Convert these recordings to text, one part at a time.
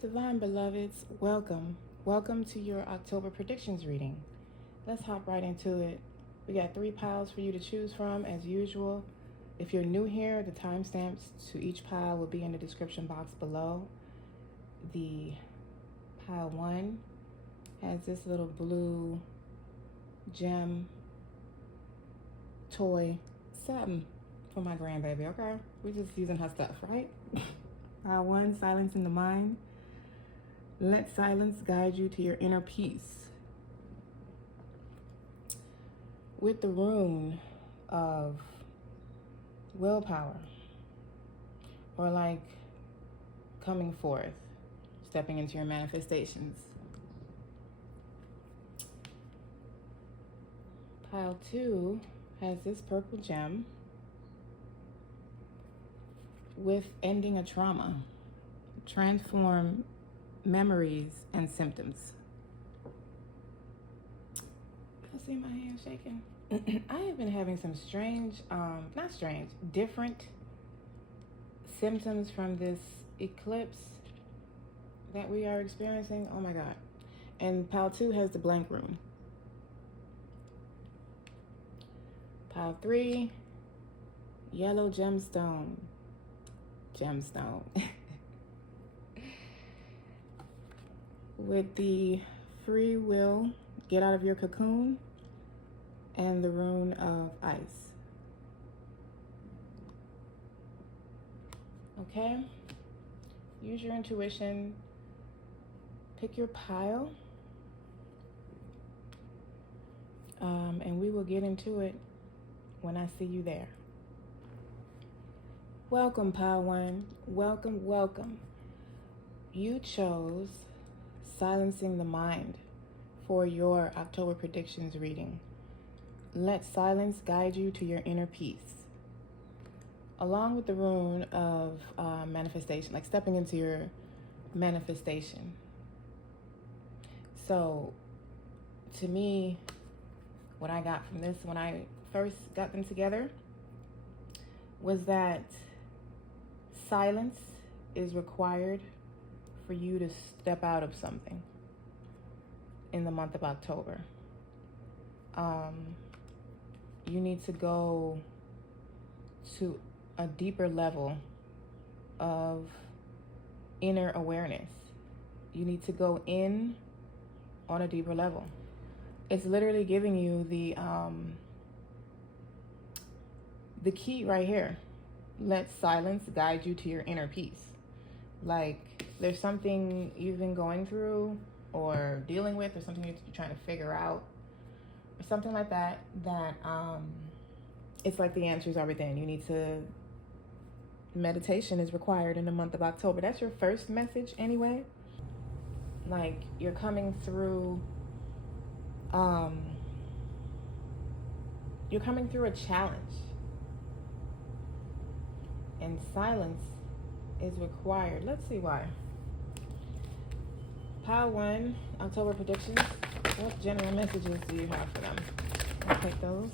Divine beloveds, welcome. Welcome to your October predictions reading. Let's hop right into it. We got 3 piles for you to choose from as usual. If you're new here, the timestamps to each pile will be in the description box below. The pile 1 has this little blue gem toy something for my grandbaby, okay? We're just using her stuff, right? Pile 1, silencing the mind. Let silence guide you to your inner peace. With the rune of willpower, or like coming forth, stepping into your manifestations. Pile 2 has this purple gem with ending a trauma. Transform memories and symptoms. I see my hand shaking. I have been having some different symptoms from this eclipse that we are experiencing. Oh my God. And pile 2 has the blank room. Pile 3, yellow gemstone. With the free will, get out of your cocoon, and the rune of ice. Okay? Use your intuition. Pick your pile. And we will get into it when I see you there. Welcome, pile 1. Welcome, welcome. You chose silencing the mind for your October predictions reading. Let silence guide you to your inner peace. Along with the rune of manifestation, like stepping into your manifestation. So, to me, what I got from this when I first got them together was that silence is required for you to step out of something in the month of October. You need to go to a deeper level of inner awareness. You need to go in on a deeper level. It's literally giving you the key right here. Let silence guide you to your inner peace. Like, there's something you've been going through or dealing with, or something you're trying to figure out, or something like that, it's like the answers are within. You need to, meditation is required in the month of October. That's your first message anyway. Like, you're coming through, a challenge. And silence is required. Let's see why. Pile 1, October predictions. What general messages do you have for them? I'll take those.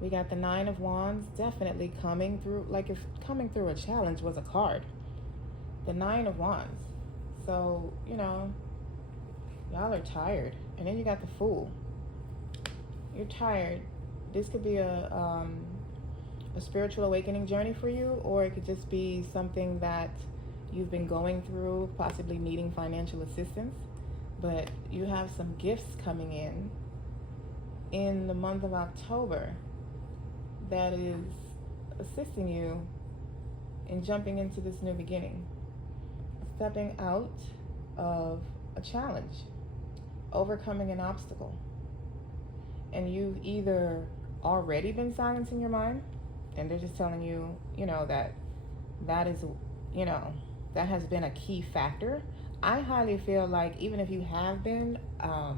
We got the 9 of Wands, definitely coming through. Like, if coming through a challenge was a card, the 9 of Wands. So, y'all are tired. And then you got the Fool. You're tired. This could be a spiritual awakening journey for you, or it could just be something that you've been going through, possibly needing financial assistance, but you have some gifts coming in the month of October that is assisting you in jumping into this new beginning, stepping out of a challenge, overcoming an obstacle. And you've either already been silencing your mind, and they're just telling you, that is, that has been a key factor. I highly feel like even if you have been, I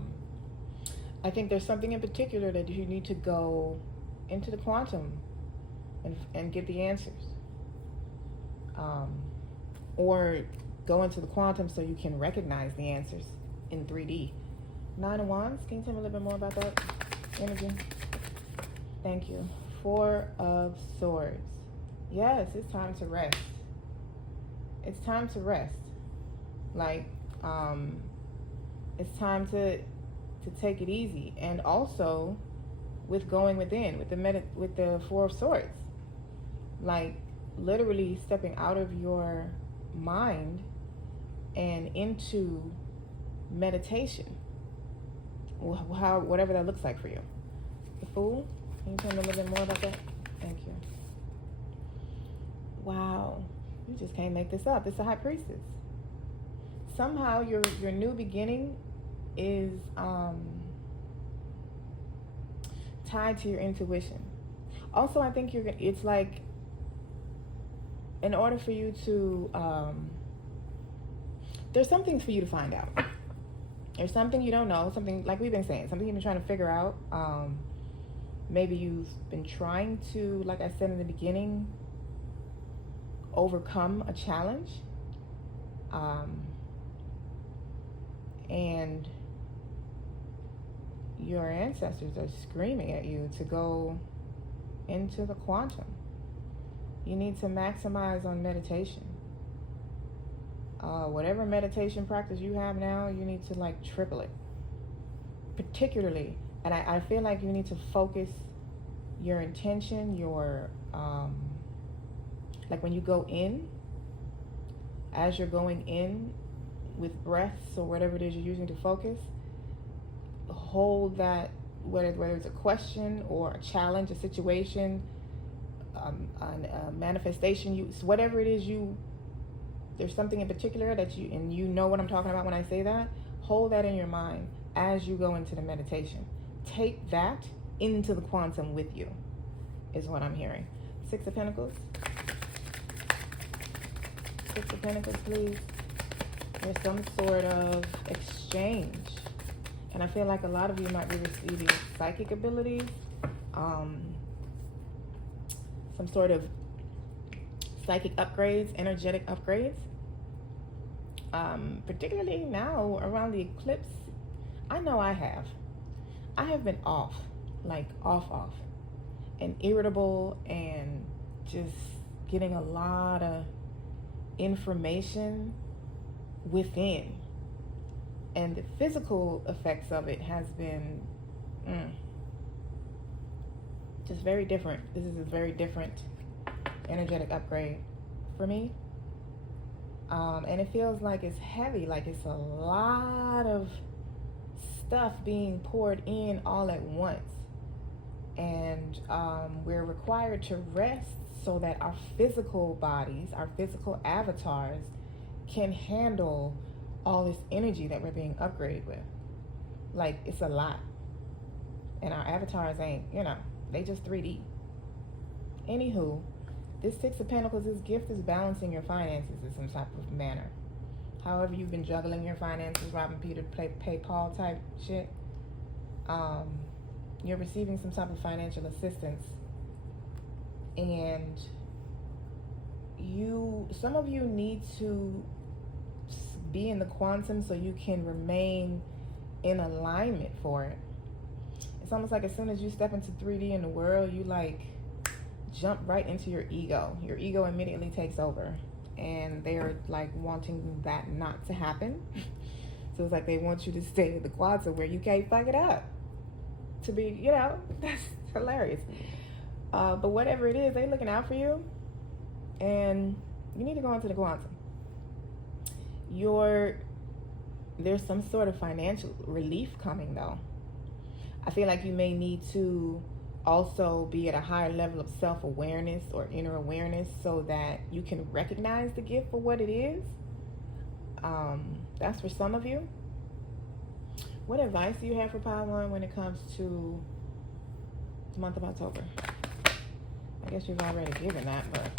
think there's something in particular that you need to go into the quantum and get the answers. Or go into the quantum so you can recognize the answers in 3D. 9 of Wands, can you tell me a little bit more about that energy? Thank you. 4 of Swords. Yes, it's time to rest. It's time to rest. Like, it's time to take it easy. And also with going within, with the Four of Swords, like literally stepping out of your mind and into meditation, whatever that looks like for you. The Fool, can you tell me a little bit more about that? Thank you. Wow, you just can't make this up. It's the High Priestess. Somehow your new beginning is tied to your intuition. Also, I think it's like, in order for you to there's something for you to find out. There's something you don't know, something like we've been saying, something you've been trying to figure out. Maybe you've been trying to, like I said in the beginning, overcome a challenge. And your ancestors are screaming at you to go into the quantum. You need to maximize on meditation. Whatever meditation practice you have now, you need to like triple it. Particularly, and I feel like you need to focus your intention, your like when you go in, as you're going in with breaths or whatever it is you're using to focus, hold that, whether it's a question or a challenge, a situation, a manifestation, whatever it is, there's something in particular that you know what I'm talking about when I say that. Hold that in your mind as you go into the meditation. Take that into the quantum with you, is what I'm hearing. Six of Pentacles. Six of Pentacles, please. There's some sort of exchange. And I feel like a lot of you might be receiving psychic abilities. Some sort of psychic upgrades, energetic upgrades. Particularly now around the eclipse. I know I have been off, like off, and irritable, and just getting a lot of information within. And the physical effects of it has been just very different. This is a very different energetic upgrade for me. And it feels like it's heavy, like it's a lot of stuff being poured in all at once. And we're required to rest so that our physical bodies, our physical avatars, can handle all this energy that we're being upgraded with. Like, it's a lot. And our avatars ain't, they just 3D. Anywho, this Six of Pentacles, this gift is balancing your finances in some type of manner. However you've been juggling your finances, robbing Peter to pay Paul type shit, you're receiving some type of financial assistance. And some of you need to be in the quantum so you can remain in alignment for it. It's almost like as soon as you step into 3D in the world, you like jump right into your ego. Your ego immediately takes over, and they're like wanting that not to happen. So it's like they want you to stay in the quantum where you can't fuck it up. To be, that's hilarious. But whatever it is, they're looking out for you, and you need to go into the quantum. There's some sort of financial relief coming though. I feel like you may need to also be at a higher level of self-awareness or inner awareness so that you can recognize the gift for what it is. That's for some of you. What advice do you have for Pile 1 when it comes to the month of October? I guess you've already given that, but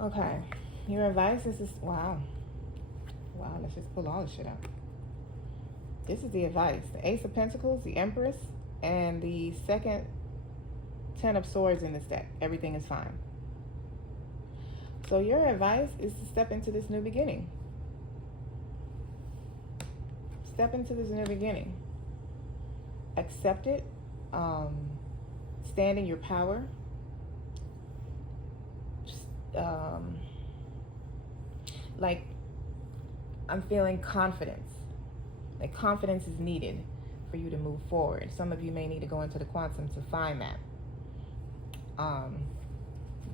okay. Your advice is this. Wow, let's just pull all this shit out. This is the advice. The Ace of Pentacles, the Empress, and the second 10 of Swords in this deck. Everything is fine. So your advice is to step into this new beginning. Step into this new beginning. Accept it. Stand in your power. like I'm feeling confidence. Like confidence is needed for you to move forward. Some of you may need to go into the quantum to find that.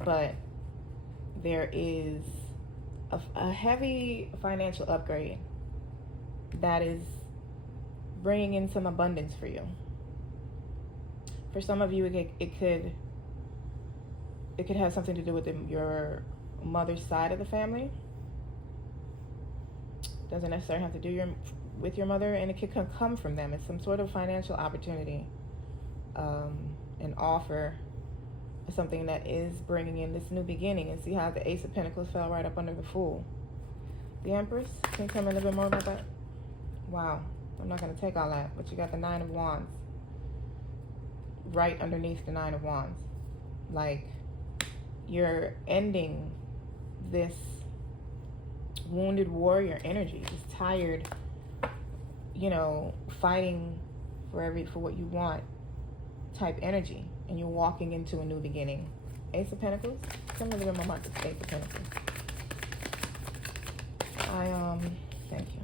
But there is a heavy financial upgrade that is bringing in some abundance for you. For some of you, it could have something to do with your mother's side of the family. Doesn't necessarily have to do with your mother, and it could come from them. It's some sort of financial opportunity, an offer, something that is bringing in this new beginning. And see how the Ace of Pentacles fell right up under the Fool. The Empress, can you tell me a little bit more about that? Wow, I'm not going to take all that, but you got the Nine of Wands right underneath the Nine of Wands. Like, you're ending this wounded warrior energy, this tired, fighting for what you want type energy, and you're walking into a new beginning. Ace of Pentacles. Tell me a little more about this Ace of Pentacles. Thank you.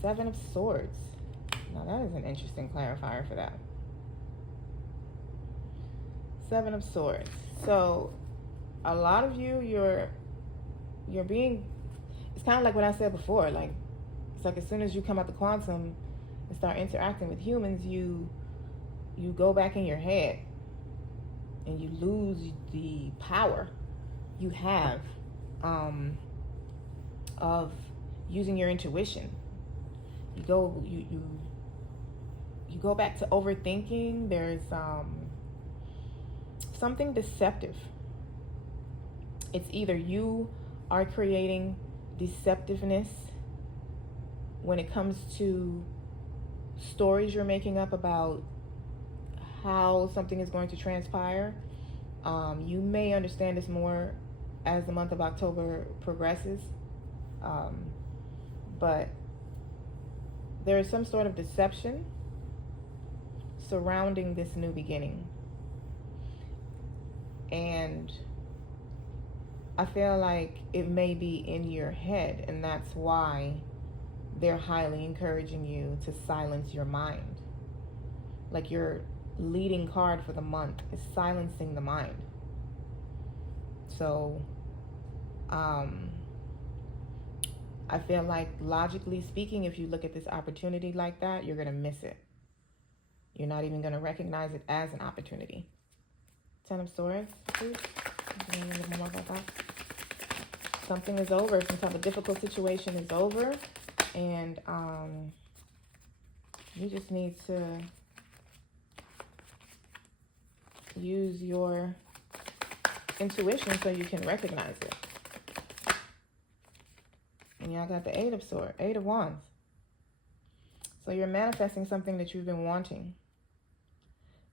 Seven of Swords. Now that is an interesting clarifier for that. Seven of Swords. So a lot of you, you're being, it's kind of like what I said before, like it's like as soon as you come out the quantum and start interacting with humans, you go back in your head and you lose the power you have of using your intuition. You go back to overthinking. There's something deceptive. It's either you are creating deceptiveness when it comes to stories you're making up about how something is going to transpire. You may understand this more as the month of October progresses, but there is some sort of deception surrounding this new beginning. And I feel like it may be in your head, and that's why they're highly encouraging you to silence your mind. Like your leading card for the month is silencing the mind. So, I feel like logically speaking, if you look at this opportunity like that, you're going to miss it. You're not even going to recognize it as an opportunity. Ten of Swords, please. Something is over. Some type of difficult situation is over. And you just need to use your intuition so you can recognize it. And y'all got the Eight of Wands. So you're manifesting something that you've been wanting.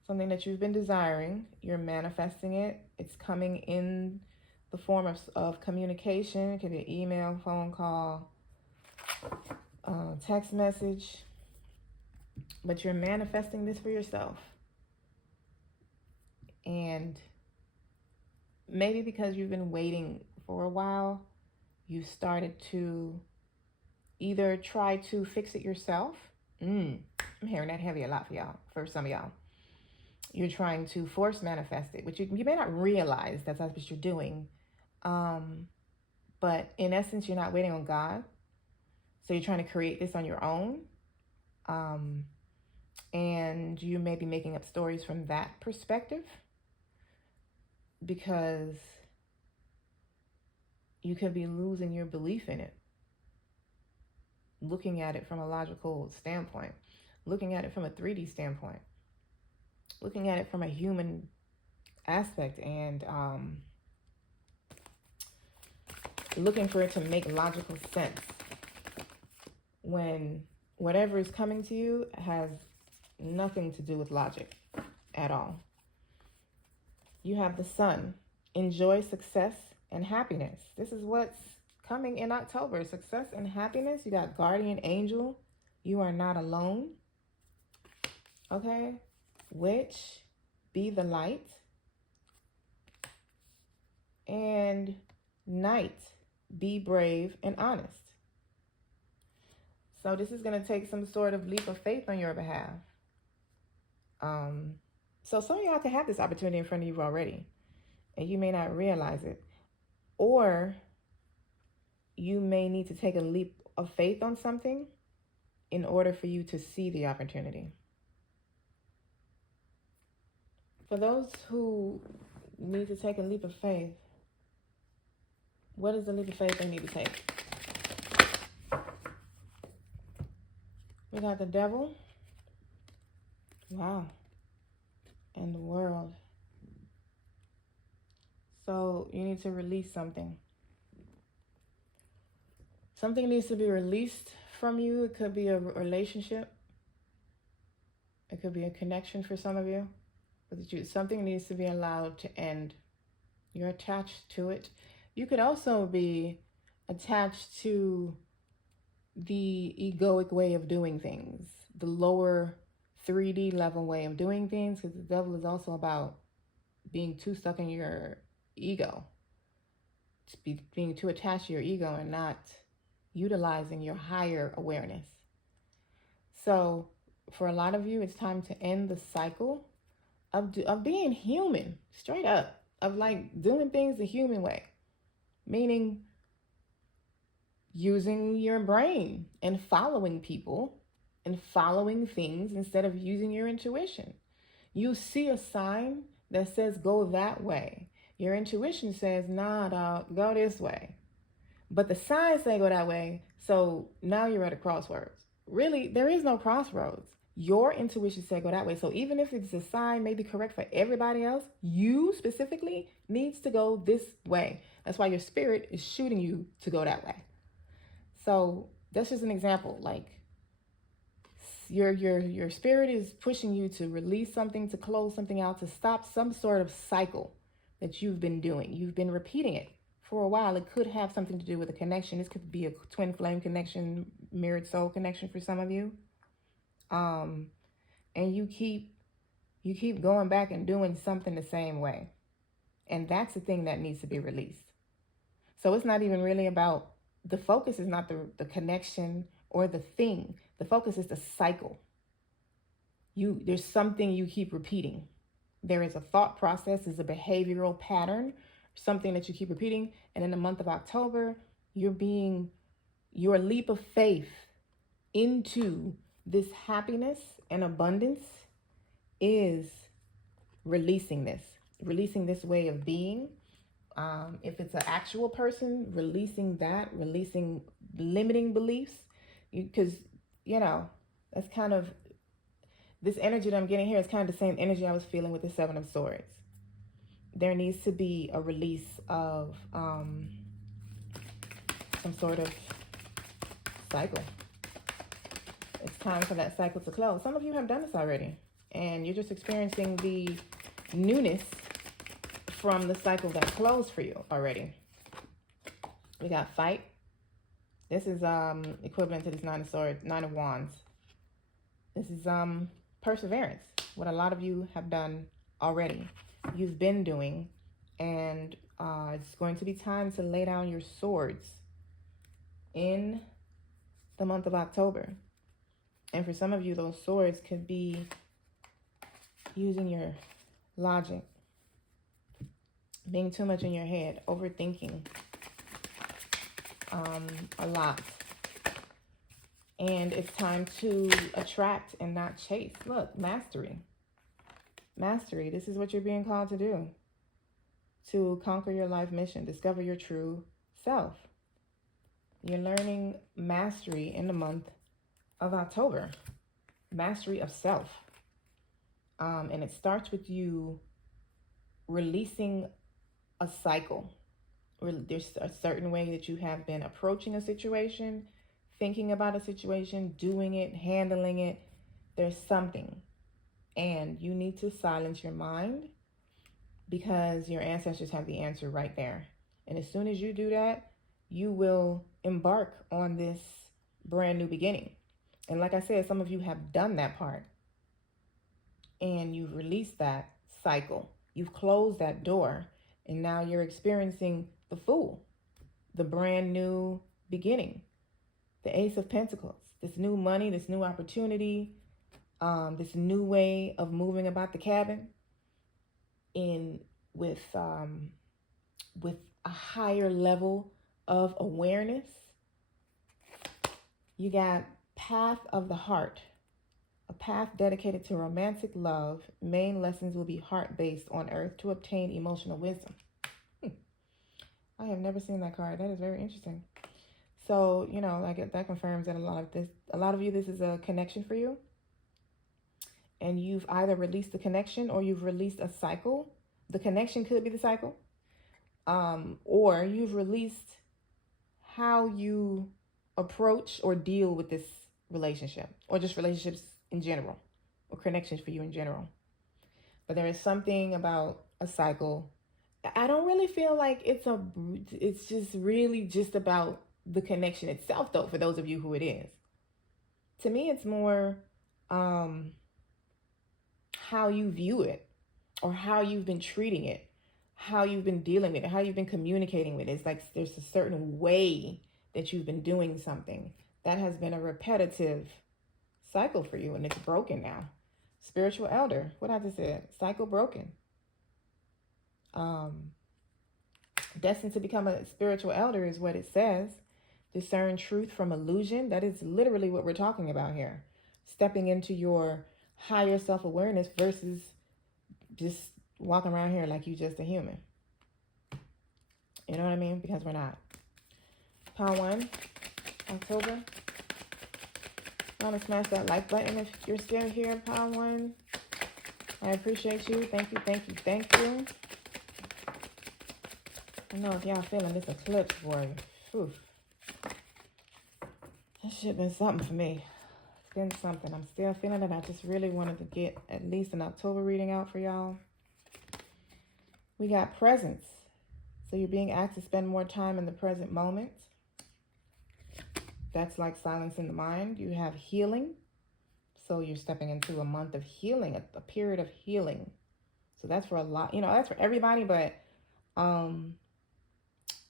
Something that you've been desiring. You're manifesting it. It's coming in the form of communication. It could be an email, phone call, text message. But you're manifesting this for yourself. And maybe because you've been waiting for a while, you started to either try to fix it yourself. I'm hearing that heavy a lot for some of y'all. You're trying to force manifest it, which you may not realize that's what you're doing. But in essence, you're not waiting on God. So you're trying to create this on your own. And you may be making up stories from that perspective, because you could be losing your belief in it. Looking at it from a logical standpoint, looking at it from a 3D standpoint, looking at it from a human aspect, and looking for it to make logical sense when whatever is coming to you has nothing to do with logic at all. You have the Sun. Enjoy success and happiness. This is what's coming in October. Success and happiness. You got Guardian Angel. You are not alone. Okay? Witch. Be the light. And Knight, be brave and honest. So this is going to take some sort of leap of faith on your behalf. So some of y'all could have this opportunity in front of you already, and you may not realize it. Or you may need to take a leap of faith on something in order for you to see the opportunity. For those who need to take a leap of faith, what is the leap of faith they need to take? We got the Devil. Wow. And the World. So you need to release something. Something needs to be released from you. It could be a relationship. It could be a connection for some of you. But something needs to be allowed to end. You're attached to it. You could also be attached to the egoic way of doing things, the lower 3D level way of doing things, because the Devil is also about being too stuck in your ego, being too attached to your ego and not utilizing your higher awareness. So for a lot of you, it's time to end the cycle of being human, straight up, of like doing things the human way, meaning using your brain and following people and following things instead of using your intuition. You see a sign that says go that way. Your intuition says, nah, dog, go this way. But the signs say go that way, so now you're at a crossroads. Really, there is no crossroads. Your intuition said go that way. So even if it's a sign may be correct for everybody else, you specifically needs to go this way. That's why your spirit is shooting you to go that way. So that's just an example. Like your spirit is pushing you to release something, to close something out, to stop some sort of cycle that you've been doing. You've been repeating it for a while. It could have something to do with a connection. This could be a twin flame connection, mirrored soul connection for some of you. And you keep going back and doing something the same way. And that's the thing that needs to be released. So it's not even really about, the focus is not the connection or the thing. The focus is the cycle. There's something you keep repeating. There is a thought process, is a behavioral pattern, something that you keep repeating. And in the month of October, your leap of faith into this happiness and abundance is releasing this way of being. If it's an actual person, releasing limiting beliefs, because, that's kind of, this energy that I'm getting here is kind of the same energy I was feeling with the Seven of Swords. There needs to be a release of some sort of cycle. It's time for that cycle to close. Some of you have done this already, and you're just experiencing the newness from the cycle that closed for you already. We got Fight. This is equivalent to this Nine of Wands. This is perseverance, what a lot of you have done already. You've been doing, and it's going to be time to lay down your swords in the month of October. And for some of you, those swords could be using your logic, being too much in your head, overthinking a lot. And it's time to attract and not chase. Look, mastery. Mastery. This is what you're being called to do. To conquer your life mission. Discover your true self. You're learning mastery in the month of October. Mastery of self. And it starts with you releasing a cycle. There's a certain way that you have been approaching a situation, thinking about a situation, doing it, handling it. There's something. And you need to silence your mind, because your ancestors have the answer right there. And as soon as you do that, you will embark on this brand new beginning. And like I said, some of you have done that part. And you've released that cycle. You've closed that door. And now you're experiencing the Fool, the brand new beginning, the Ace of Pentacles, this new money, this new opportunity, this new way of moving about the cabin in with a higher level of awareness. You got Path of the Heart, a path dedicated to romantic love. Main lessons will be heart-based on earth to obtain emotional wisdom. I have never seen that card. That is very interesting. So, you know, like that confirms that a lot of you, this is a connection for you. And you've either released the connection or you've released a cycle. The connection could be the cycle. Or you've released how you approach or deal with this relationship, or just relationships in general, or connections for you in general. But there is something about a cycle. I don't really feel like it's just really just about the connection itself, though, for those of you who it is. To me, it's more how you view it, or how you've been treating it, how you've been dealing with it, how you've been communicating with it. It's like there's a certain way that you've been doing something that has been a repetitive cycle for you, and it's broken now. Spiritual elder, what I just said, cycle broken. Destined to become a spiritual elder is what it says. Discern truth from illusion. That is literally what we're talking about here. Stepping into your higher self-awareness versus just walking around here like you just a human. You know what I mean? Because we're not. Pile 1, October. I want to smash that like button if you're still here, Pile 1. I appreciate you. Thank you, thank you, thank you. I don't know if y'all feeling this eclipse for you. Whew. That shit been something for me. It's been something. I'm still feeling it. I just really wanted to get at least an October reading out for y'all. We got presence. So you're being asked to spend more time in the present moment. That's like silencing the mind. You have healing. So you're stepping into a month of healing, a period of healing. So that's for a lot, you know, that's for everybody. But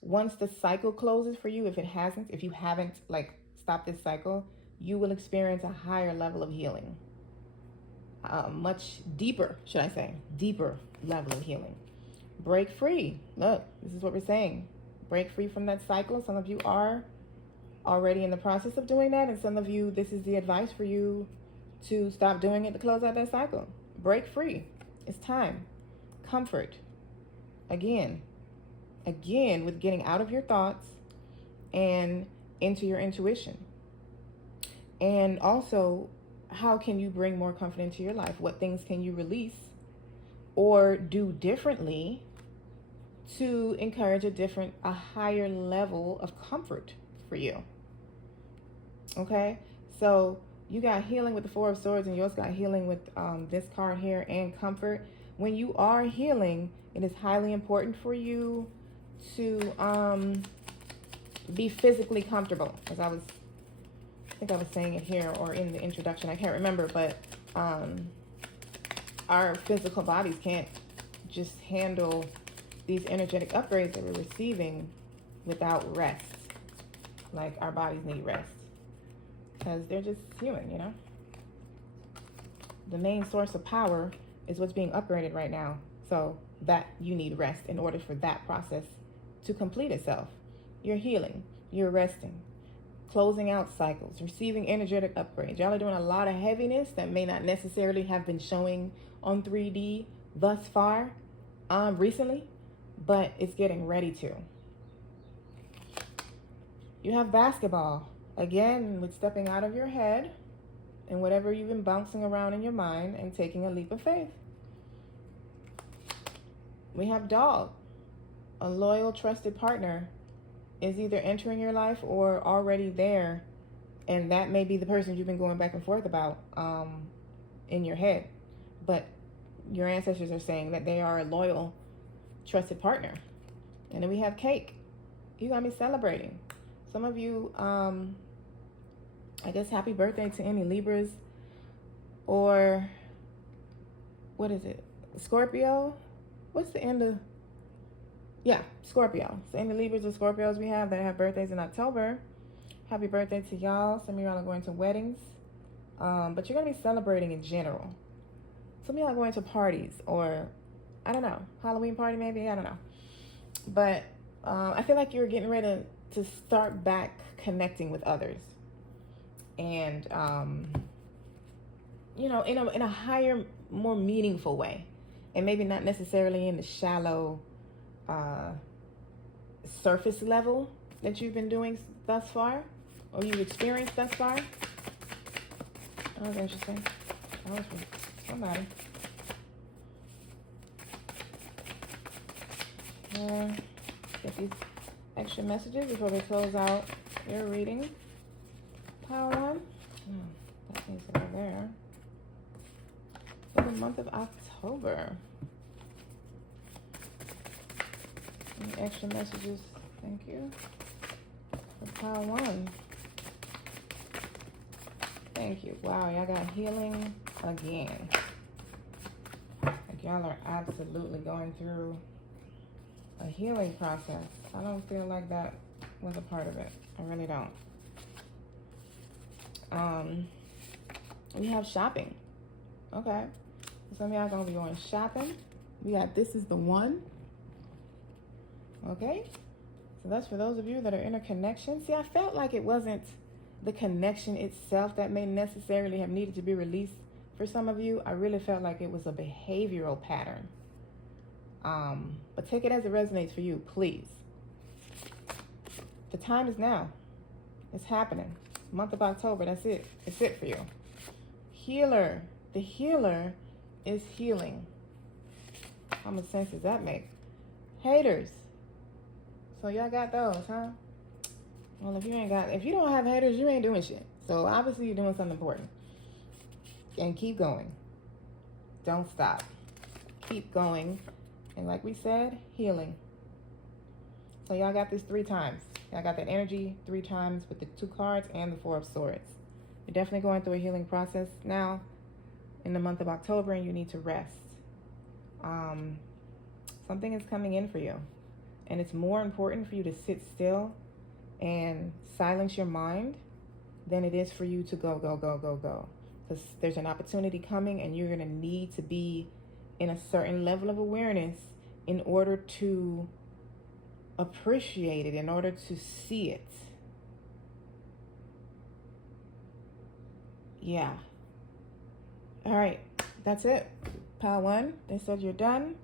once the cycle closes for you, if you haven't like stopped this cycle, you will experience a higher level of healing. Much deeper, should I say, deeper level of healing. Break free. Look, this is what we're saying. Break free from that cycle. Some of you are already in the process of doing that, and some of you, this is the advice for you to stop doing it to close out that cycle. Break free. It's time. Comfort. Again, with getting out of your thoughts and into your intuition. And also, how can you bring more comfort into your life? What things can you release or do differently to encourage a higher level of comfort for you? Okay, so you got healing with the Four of Swords, and you also got healing with this card here, and comfort. When you are healing, it is highly important for you to be physically comfortable. As I think I was saying it here or in the introduction, I can't remember, but our physical bodies can't just handle these energetic upgrades that we're receiving without rest. Like, our bodies need rest because they're just human, you know? The main source of power is what's being upgraded right now. So that you need rest in order for that process to complete itself. You're healing, you're resting, closing out cycles, receiving energetic upgrades. Y'all are doing a lot of heaviness that may not necessarily have been showing on 3D thus far recently, but it's getting ready to. You have basketball. Again, with stepping out of your head and whatever you've been bouncing around in your mind and taking a leap of faith. We have dog. A loyal, trusted partner is either entering your life or already there, and that may be the person you've been going back and forth about in your head. But your ancestors are saying that they are a loyal, trusted partner. And then we have cake. You're going to be celebrating. Some of you, I guess happy birthday to any Libras, or what is it? Scorpio? What's the end of Yeah, Scorpio. So any Libras or Scorpios we have that have birthdays in October, happy birthday to y'all. Some of y'all are going to weddings, but you're going to be celebrating in general. Some of y'all are going to parties, or I don't know, Halloween party maybe, I don't know. But I feel like you're getting ready to start back connecting with others. And, you know, in a higher, more meaningful way. And maybe not necessarily in the shallow surface level that you've been doing thus far, or you've experienced thus far. That was interesting. That was from somebody. Get these extra messages before we close out your reading. Pile one. That needs to go there. For the month of October. Any extra messages? Thank you. For pile one. Thank you. Wow, y'all got healing again. Like y'all are absolutely going through a healing process. I don't feel like that was a part of it. I really don't. We have shopping. Okay. Some of y'all gonna be going shopping. We got this is the one. Okay. So that's for those of you that are in a connection. See, I felt like it wasn't the connection itself that may necessarily have needed to be released for some of you. I really felt like it was a behavioral pattern. But take it as it resonates for you, please. The time is now. It's happening. Month of October, that's it. It's it for you. Healer. The healer is healing. How much sense does that make? Haters. So y'all got those, huh? Well, if you don't have haters, you ain't doing shit. So obviously you're doing something important. And keep going. Don't stop. Keep going. And like we said, healing. So y'all got this 3 times. Y'all got that energy 3 times with the 2 cards and the 4 of Swords. You're definitely going through a healing process now in the month of October, and you need to rest. Something is coming in for you. And it's more important for you to sit still and silence your mind than it is for you to go. Because there's an opportunity coming, and you're going to need to be in a certain level of awareness in order to appreciate it, in order to see it. Yeah. All right. That's it. Pile 1. They said you're done.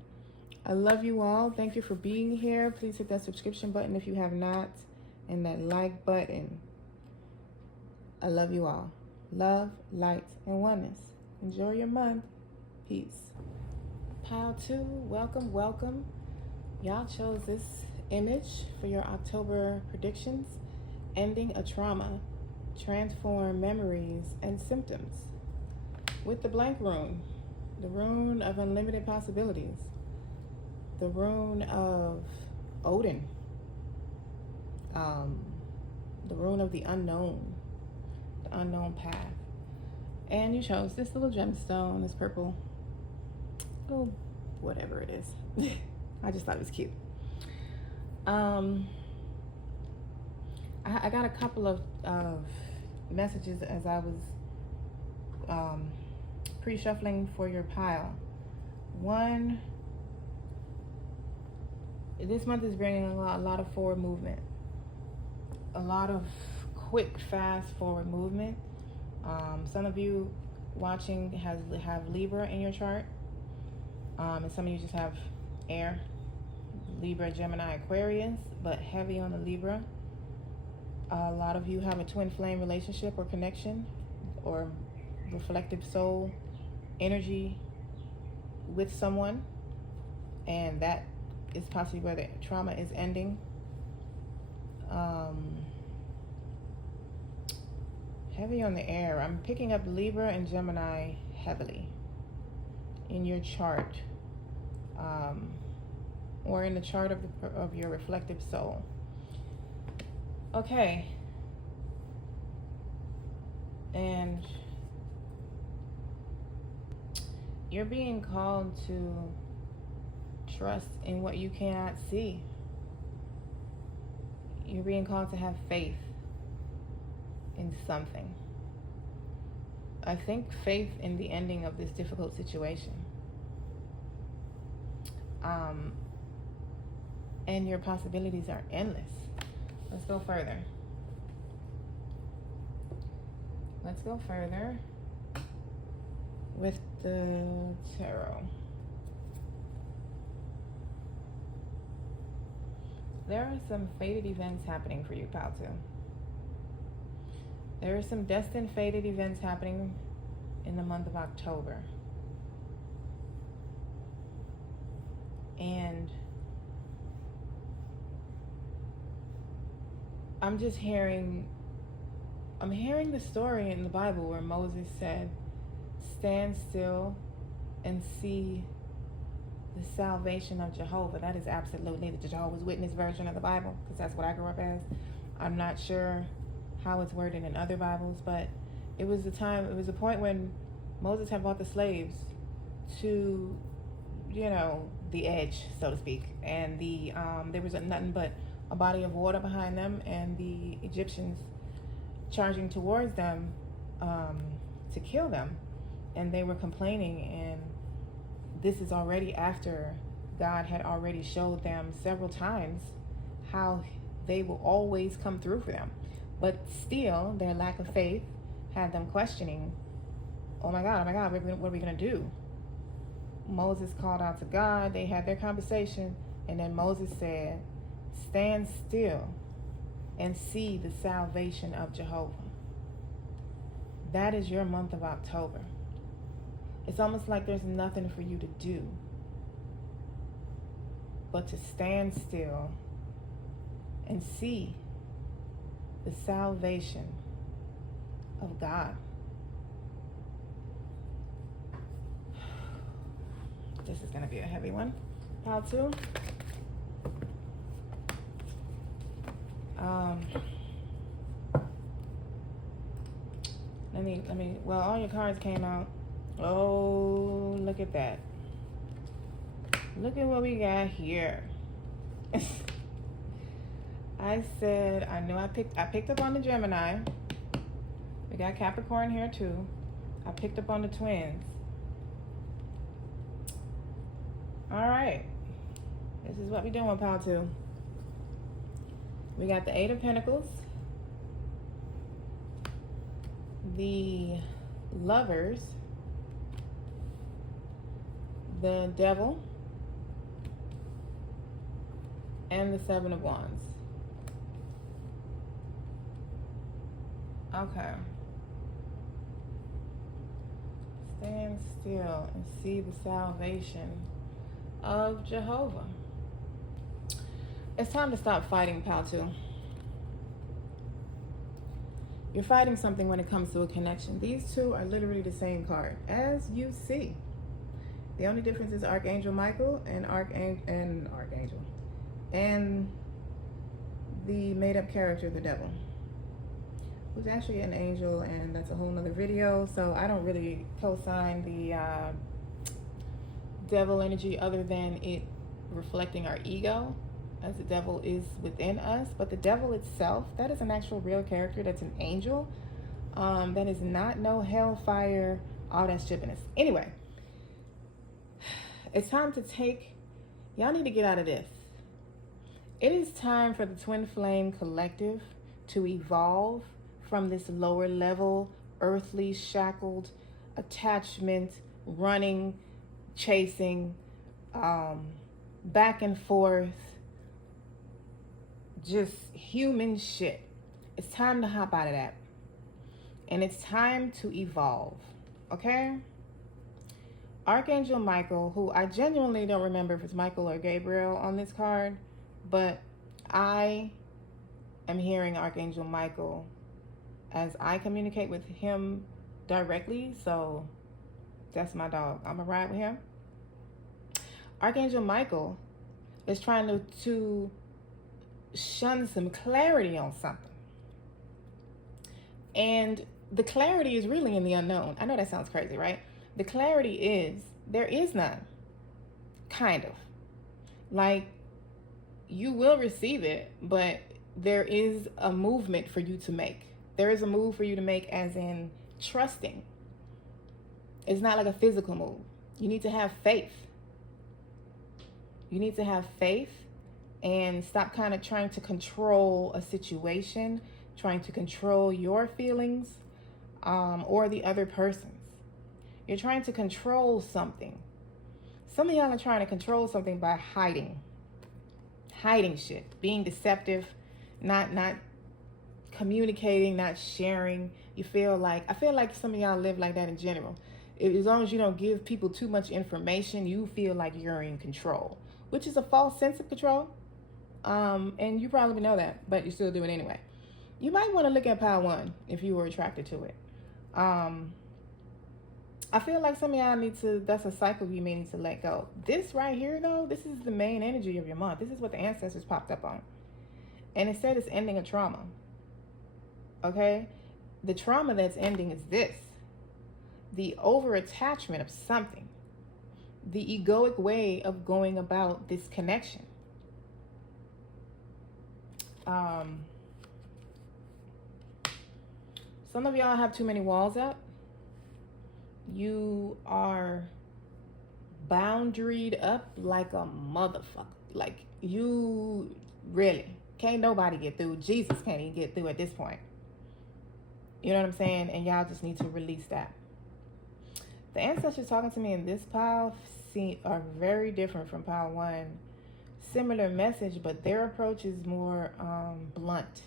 I love you all. Thank you for being here. Please hit that subscription button if you have not, and that like button. I love you all. Love, light, and oneness. Enjoy your month. Peace. Pile 2. Welcome, welcome. Y'all chose this image for your October predictions. Ending a trauma. Transform memories and symptoms. With the blank rune. The rune of unlimited possibilities. The rune of Odin. The rune of the unknown path. And you chose this little gemstone, this purple, oh, whatever it is. I just thought it was cute. I got a couple of messages as I was pre-shuffling for your pile. One, this month is bringing a lot of forward movement. A lot of quick, fast forward movement. Some of you watching have Libra in your chart. And some of you just have air. Libra, Gemini, Aquarius, but heavy on the Libra. A lot of you have a twin flame relationship or connection or reflective soul energy with someone. And that is possibly where the trauma is ending. Heavy on the air. I'm picking up Libra and Gemini heavily in your chart, or in the chart of your reflective soul. Okay. And you're being called to trust in what you cannot see. You're being called to have faith in something. I think faith in the ending of this difficult situation. And your possibilities are endless. Let's go further. Let's go further with the tarot. There are some fated events happening for you, pal, too. There are some destined fated events happening in the month of October. And I'm hearing the story in the Bible where Moses said, stand still and see the salvation of Jehovah. That is absolutely the Jehovah's Witness version of the Bible, because that's what I grew up as. I'm not sure how it's worded in other Bibles, but it was a point when Moses had brought the slaves to, the edge, so to speak, and there was nothing but a body of water behind them, and the Egyptians charging towards them to kill them, and they were complaining. And this is already after God had already showed them several times how they will always come through for them, but still their lack of faith had them questioning, oh my God, what are we gonna do? Moses called out to God. They had their conversation, and then Moses said, stand still and see the salvation of Jehovah. That is your month of October. It's almost like there's nothing for you to do but to stand still and see the salvation of God. This is going to be a heavy one. Pile 2. Well, all your cards came out. Oh, look at that. Look at what we got here. I said, I picked up on the Gemini. We got Capricorn here too. I picked up on the twins. All right. This is what we're doing, pal, too. We got the Eight of Pentacles, the Lovers, the Devil, and the Seven of Wands. Okay. Stand still and see the salvation of Jehovah. It's time to stop fighting, pal, too. You're fighting something when it comes to a connection. These two are literally the same card, as you see. The only difference is Archangel Michael and Archangel. And the made-up character, the Devil, who's actually an angel, and that's a whole nother video. So I don't really co-sign the devil energy other than it reflecting our ego, as the devil is within us. But the devil itself, that is an actual real character. That's an angel. That is not no hellfire, all that shippiness. Anyway, it's time to y'all need to get out of this. It is time for the Twin Flame Collective to evolve from this lower level, earthly, shackled attachment, running, chasing, back and forth, just human shit. It's time to hop out of that. And it's time to evolve, okay? Archangel Michael, who I genuinely don't remember if it's Michael or Gabriel on this card, but I am hearing Archangel Michael as I communicate with him directly, so that's my dog. I'm gonna ride with him. Archangel Michael is trying to shun some clarity on something. And the clarity is really in the unknown. I know that sounds crazy, right? The clarity is, there is none. Kind of. Like, you will receive it, but there is a movement for you to make. There is a move for you to make, as in trusting. It's not like a physical move. You need to have faith. You need to have faith and stop kind of trying to control a situation, trying to control your feelings, or the other person's. You're trying to control something. Some of y'all are trying to control something by hiding shit, being deceptive, not communicating, not sharing. I feel like some of y'all live like that in general. As long as you don't give people too much information, you feel like you're in control, which is a false sense of control. And you probably know that, but you still do it anyway. You might want to look at pile 1 if you were attracted to it. I feel like some of y'all that's a cycle you may need to let go. This right here, though, this is the main energy of your month. This is what the ancestors popped up on. And it said it's ending a trauma. Okay? The trauma that's ending is this. The over-attachment of something. The egoic way of going about this connection. Some of y'all have too many walls up. You are boundaried up like a motherfucker. Like, you really can't nobody get through. Jesus can't even get through at this point. You know what I'm saying? And y'all just need to release that. The ancestors talking to me in this pile are very different from pile 1. Similar message, but their approach is more blunt,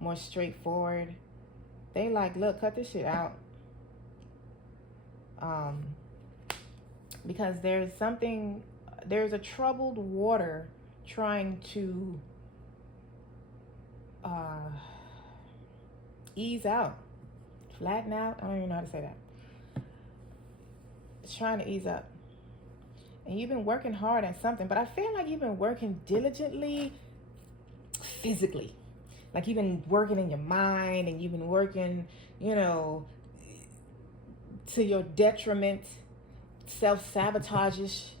more straightforward. They like, look, cut this shit out. Because there's a troubled water trying to ease out, flatten out. I don't even know how to say that. It's trying to ease up. And you've been working hard at something, but I feel like you've been working diligently physically. Like, you've been working in your mind, and you've been working, to your detriment, self-sabotage-ish,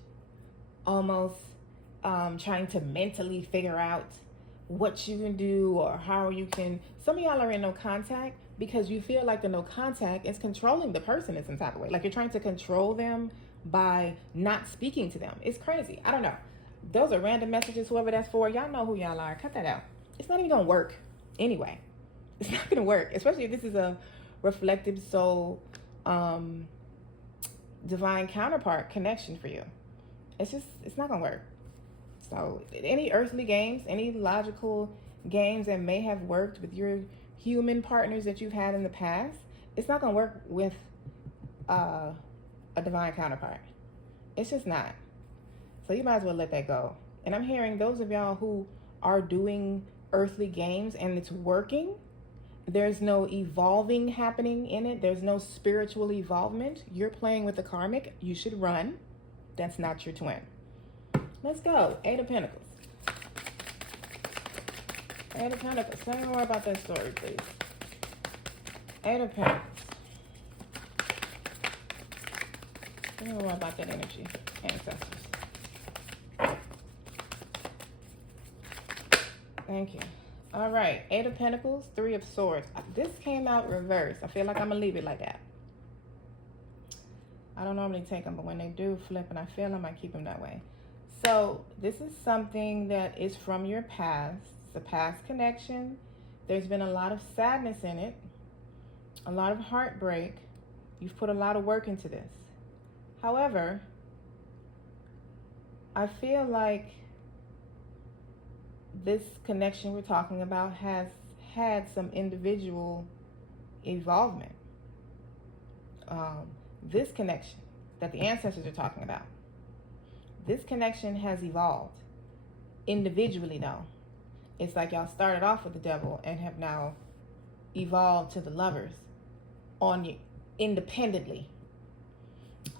almost, trying to mentally figure out what you can do or how you can. Some of y'all are in no contact because you feel like the no contact is controlling the person in some type of way. Like, you're trying to control them by not speaking to them. It's crazy. I don't know. Those are random messages, whoever that's for. Y'all know who y'all are. Cut that out. It's not even gonna work anyway. It's not gonna work, especially if this is a reflective soul divine counterpart connection for you. It's not gonna work. So any earthly games, any logical games that may have worked with your human partners that you've had in the past, it's not gonna work with a divine counterpart. It's just not. So you might as well let that go. And I'm hearing those of y'all who are doing earthly games and it's working, there's no evolving happening in it. There's no spiritual evolvement. You're playing with the karmic. You should run. That's not your twin. Let's go. 8 of Pentacles. 8 of Pentacles. Tell me more about that story, please. 8 of Pentacles. Tell me more about that energy, ancestors. Thank you. All right, 8 of Pentacles, 3 of Swords. This came out reversed. I feel like I'm going to leave it like that. I don't normally take them, but when they do flip and I feel them, I keep them that way. So this is something that is from your past. It's a past connection. There's been a lot of sadness in it, a lot of heartbreak. You've put a lot of work into this. However, I feel like this connection we're talking about has had some individual involvement. This connection that the ancestors are talking about, this connection has evolved individually though. It's like y'all started off with the devil and have now evolved to the lovers on you independently.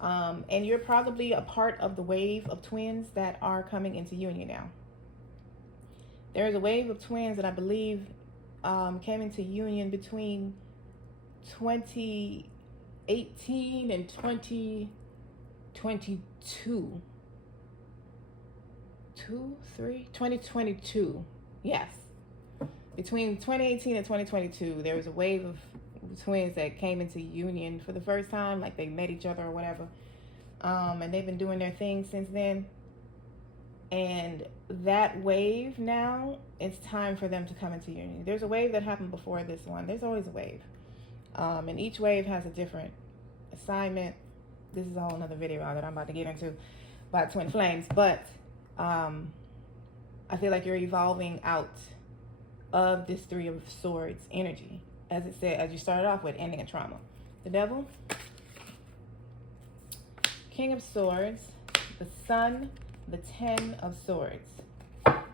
And you're probably a part of the wave of twins that are coming into union now. There's a wave of twins that I believe came into union between 2018 and 2022. 2022. Yes. Between 2018 and 2022, there was a wave of twins that came into union for the first time, like they met each other or whatever. And they've been doing their thing since then. And that wave now, it's time for them to come into union. There's a wave that happened before this one. There's always a wave. And each wave has a different assignment. This is a whole other video that I'm about to get into about twin flames. But I feel like you're evolving out of this Three of Swords energy. As it said, as you started off with, ending a trauma. The Devil, King of Swords, the Sun, the Ten of Swords.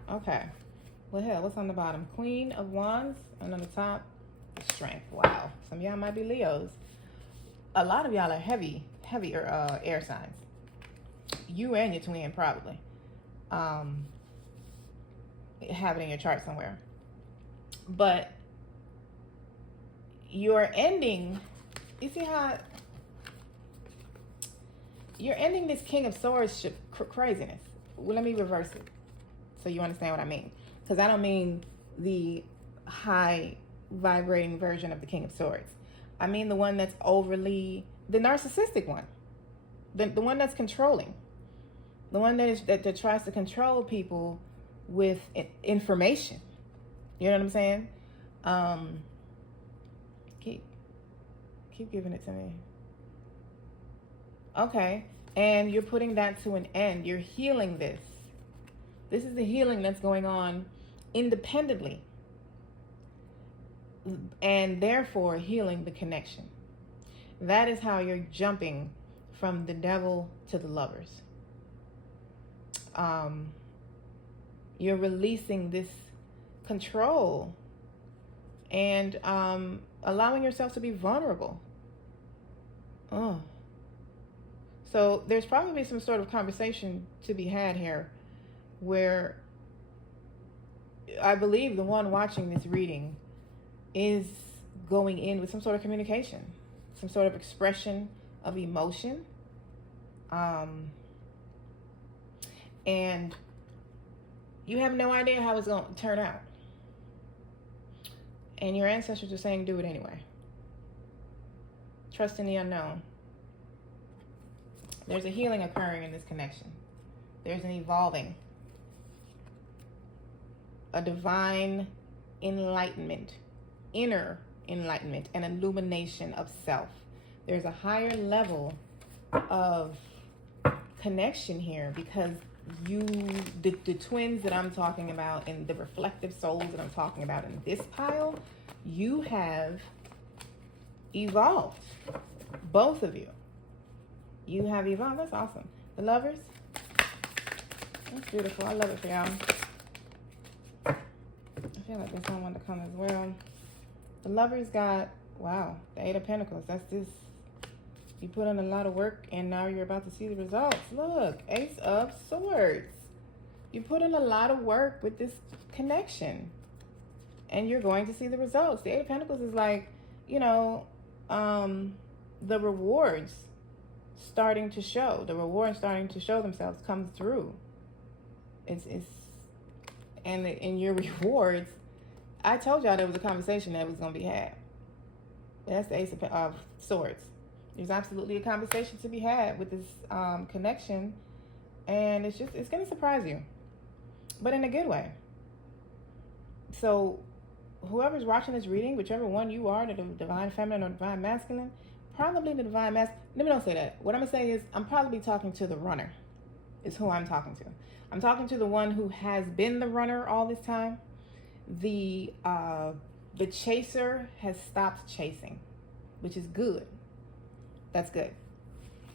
Okay. Well, hell, what's on the bottom? Queen of Wands, and on the top, Strength. Wow. Some of y'all might be Leos. A lot of y'all are heavier air signs. You and your twin probably have it in your chart somewhere. But you're ending, you see how you're ending this King of Swords craziness. Well, let me reverse it so you understand what I mean. Because I don't mean the high vibrating version of the King of Swords. I mean the one that's overly, the narcissistic one. The one that's controlling. The one that tries to control people with information. You know what I'm saying? Keep giving it to me. Okay. And you're putting that to an end. You're healing this. This is the healing that's going on independently. And therefore healing the connection. That is how you're jumping from the Devil to the Lovers. You're releasing this control and allowing yourself to be vulnerable. Oh. So there's probably some sort of conversation to be had here where I believe the one watching this reading is going in with some sort of communication, some sort of expression of emotion. And you have no idea how it's going to turn out. And your ancestors are saying, do it anyway. Trust in the unknown. There's a healing occurring in this connection. There's an evolving. A divine enlightenment. Inner enlightenment and illumination of self. There's a higher level of connection here because the twins that I'm talking about and the reflective souls that I'm talking about in this pile, you have evolved. Both of you. You have evolved. That's awesome. The Lovers. That's beautiful. I love it for y'all. I feel like there's someone to come as well. The Lovers got, wow, the Eight of Pentacles. That's this. You put in a lot of work and now you're about to see the results. Look, Ace of Swords. You put in a lot of work with this connection and you're going to see the results. The Eight of Pentacles is like, you know, the rewards starting to show. The rewards starting to show themselves, come through. And in your rewards, I told y'all there was a conversation that was going to be had. That's the Ace of Swords. There's absolutely a conversation to be had with this connection. And it's going to surprise you. But in a good way. So whoever's watching this reading, whichever one you are, the divine feminine or divine masculine, probably the divine masculine. Let me don't say that. What I'm going to say is I'm probably talking to the runner is who I'm talking to. I'm talking to the one who has been the runner all this time. The chaser has stopped chasing, which is good. That's good.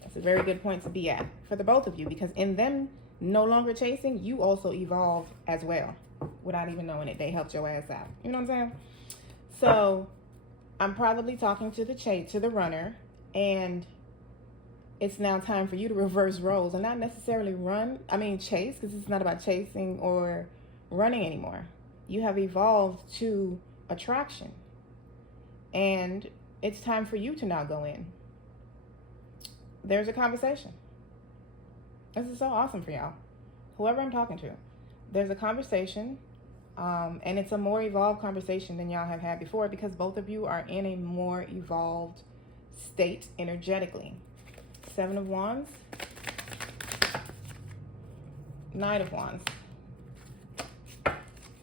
That's a very good point to be at for the both of you, because in them no longer chasing, you also evolve as well without even knowing it. They helped your ass out. You know what I'm saying? So I'm probably talking to the runner, and it's now time for you to reverse roles and not necessarily chase, because it's not about chasing or running anymore. You have evolved to attraction, and it's time for you to now go in. There's a conversation. This is so awesome for y'all. whoever I'm talking to, there's a conversation, and it's a more evolved conversation than y'all have had before, because both of you are in a more evolved state energetically. 7 of Wands, 9 of Wands.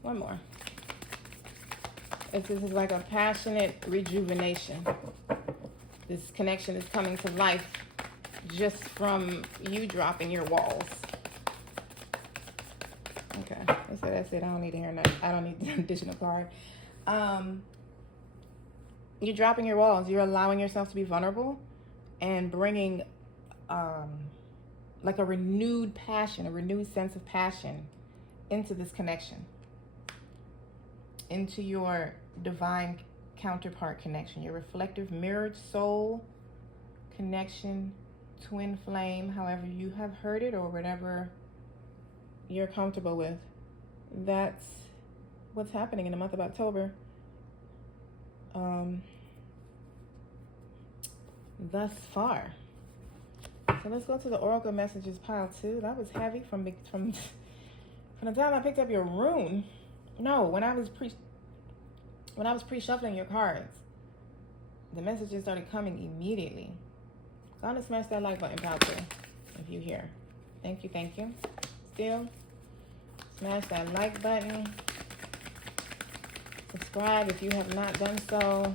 One more. This is like a passionate rejuvenation. This connection is coming to life just from you dropping your walls. Okay, that's it. I don't need to hear nothing. I don't need an additional card. You're dropping your walls. You're allowing yourself to be vulnerable and bringing like a renewed passion, a renewed sense of passion into this connection, into your divine counterpart connection, your reflective mirrored soul connection, twin flame, however you have heard it or whatever you're comfortable with. That's what's happening in the month of October. Thus far. So let's go to the Oracle Messages pile 2. That was heavy from the time I picked up your rune. No, when I was pre-shuffling your cards, the messages started coming immediately. Go on and smash that like button, pile 2, if you hear. Thank you, thank you. Still, smash that like button. Subscribe if you have not done so.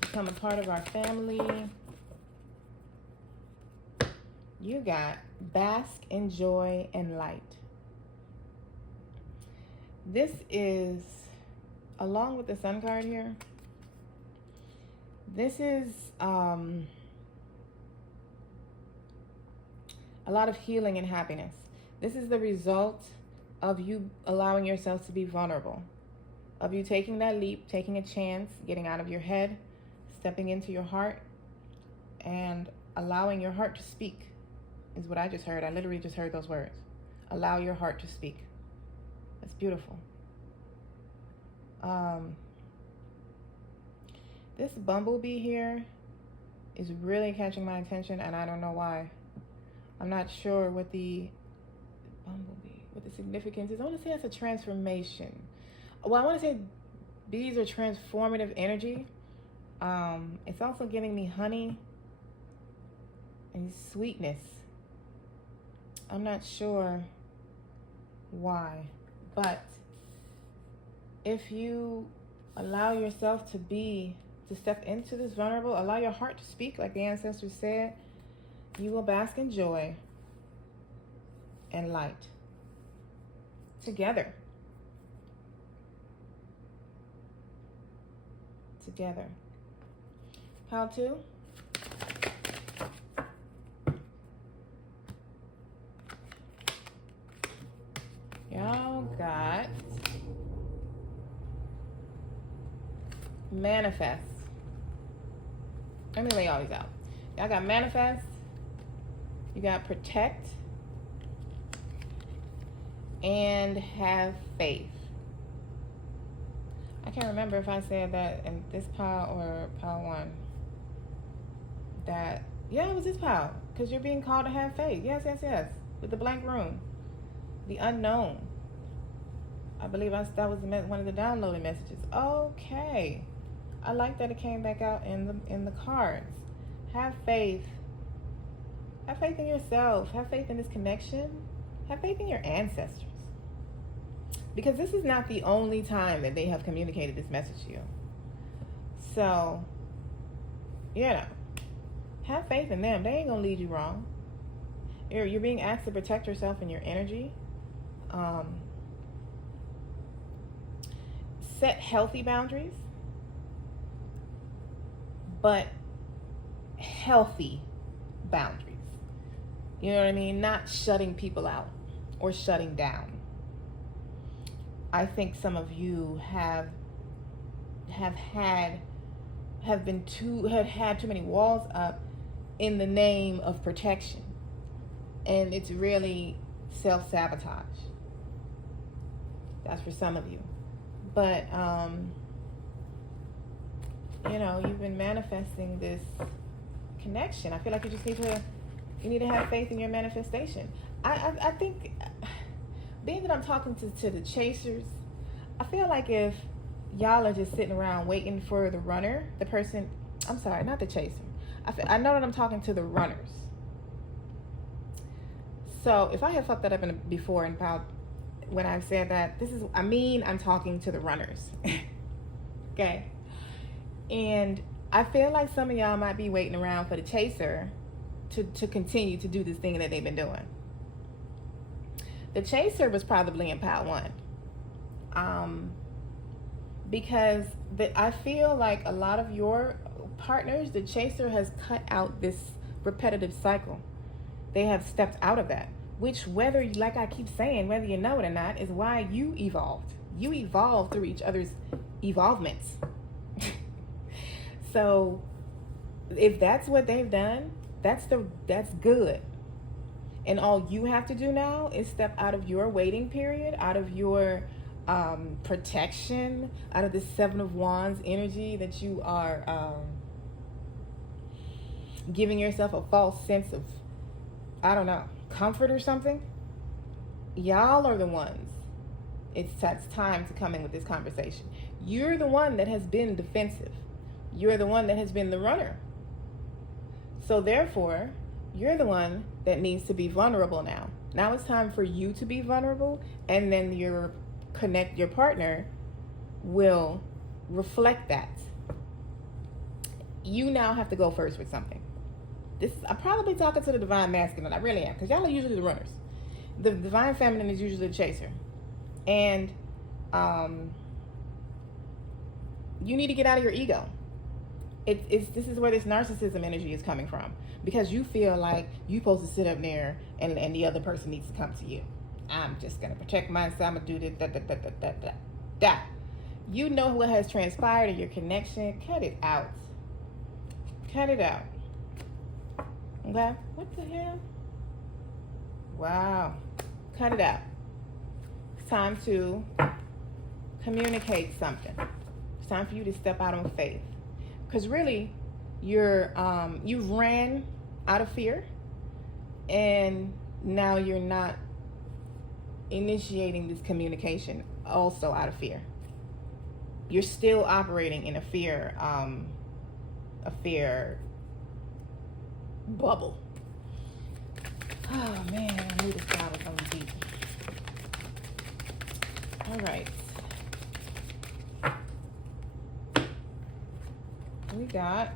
Become a part of our family. You got bask in joy and light. This is, along with the Sun card here, this is a lot of healing and happiness. This is the result of you allowing yourself to be vulnerable, of you taking that leap, taking a chance, getting out of your head, stepping into your heart, and allowing your heart to speak, is what I just heard. I literally just heard those words. Allow your heart to speak. That's beautiful. This bumblebee here is really catching my attention, and I don't know why. I'm not sure what the bumblebee, what the significance is. I want to say that's a transformation. Well, I want to say bees are transformative energy. It's also giving me honey and sweetness. I'm not sure why, but if you allow yourself to step into this vulnerable, allow your heart to speak, like the ancestors said, you will bask in joy and light together. Together. How to? Y'all got manifest. Let me lay all these out. Y'all got manifest. You got protect. And have faith. I can't remember if I said that in this pile or pile 1. That, yeah, it was this pile. Because you're being called to have faith. Yes, yes, yes. With the blank room. The unknown. I believe that was one of the downloaded messages. Okay. I like that it came back out in the cards. Have faith. Have faith in yourself. Have faith in this connection. Have faith in your ancestors. Because this is not the only time that they have communicated this message to you. So, have faith in them. They ain't going to lead you wrong. You're being asked to protect yourself and your energy. Set healthy boundaries. But healthy boundaries. You know what I mean? Not shutting people out or shutting down. I think some of you have had too many walls up in the name of protection, and it's really self-sabotage. That's for some of you, but you've been manifesting this connection. I feel like you just need to You need to have faith in your manifestation. I think, being that I'm talking to the chasers, I feel like if y'all are just sitting around waiting for the runner, the person, I'm sorry, not the chaser. I know that I'm talking to the runners. So if I have fucked that up before and about when I've said that, I'm talking to the runners. Okay? And I feel like some of y'all might be waiting around for the chaser to continue to do this thing that they've been doing. The chaser was probably in pile 1. Because I feel like a lot of your partners, the chaser has cut out this repetitive cycle. They have stepped out of that, which, whether, like I keep saying, whether you know it or not, is why you evolved. You evolved through each other's evolvements. So if that's what they've done, that's good. And all you have to do now is step out of your waiting period, out of your protection, out of the 7 of Wands energy that you are giving yourself a false sense of, I don't know, comfort or something. Y'all are the ones. It's time to come in with this conversation. You're the one that has been defensive. You're the one that has been the runner. So therefore, you're the one that needs to be vulnerable now. Now it's time for you to be vulnerable, and then your partner will reflect that. You now have to go first with something. I'm probably talking to the divine masculine. I really am, because y'all are usually the runners. The divine feminine is usually the chaser. And you need to get out of your ego. This is where this narcissism energy is coming from, because you feel like you're supposed to sit up there and the other person needs to come to you. I'm just gonna protect myself. I'm gonna do this. You know what has transpired in your connection. Cut it out. Cut it out. Okay? What the hell? Wow. Cut it out. It's time to communicate something. It's time for you to step out on faith. Because really, you've ran out of fear, and now you're not initiating this communication also out of fear. You're still operating in a fear bubble. Oh man, I knew this guy was going deep. All right. We got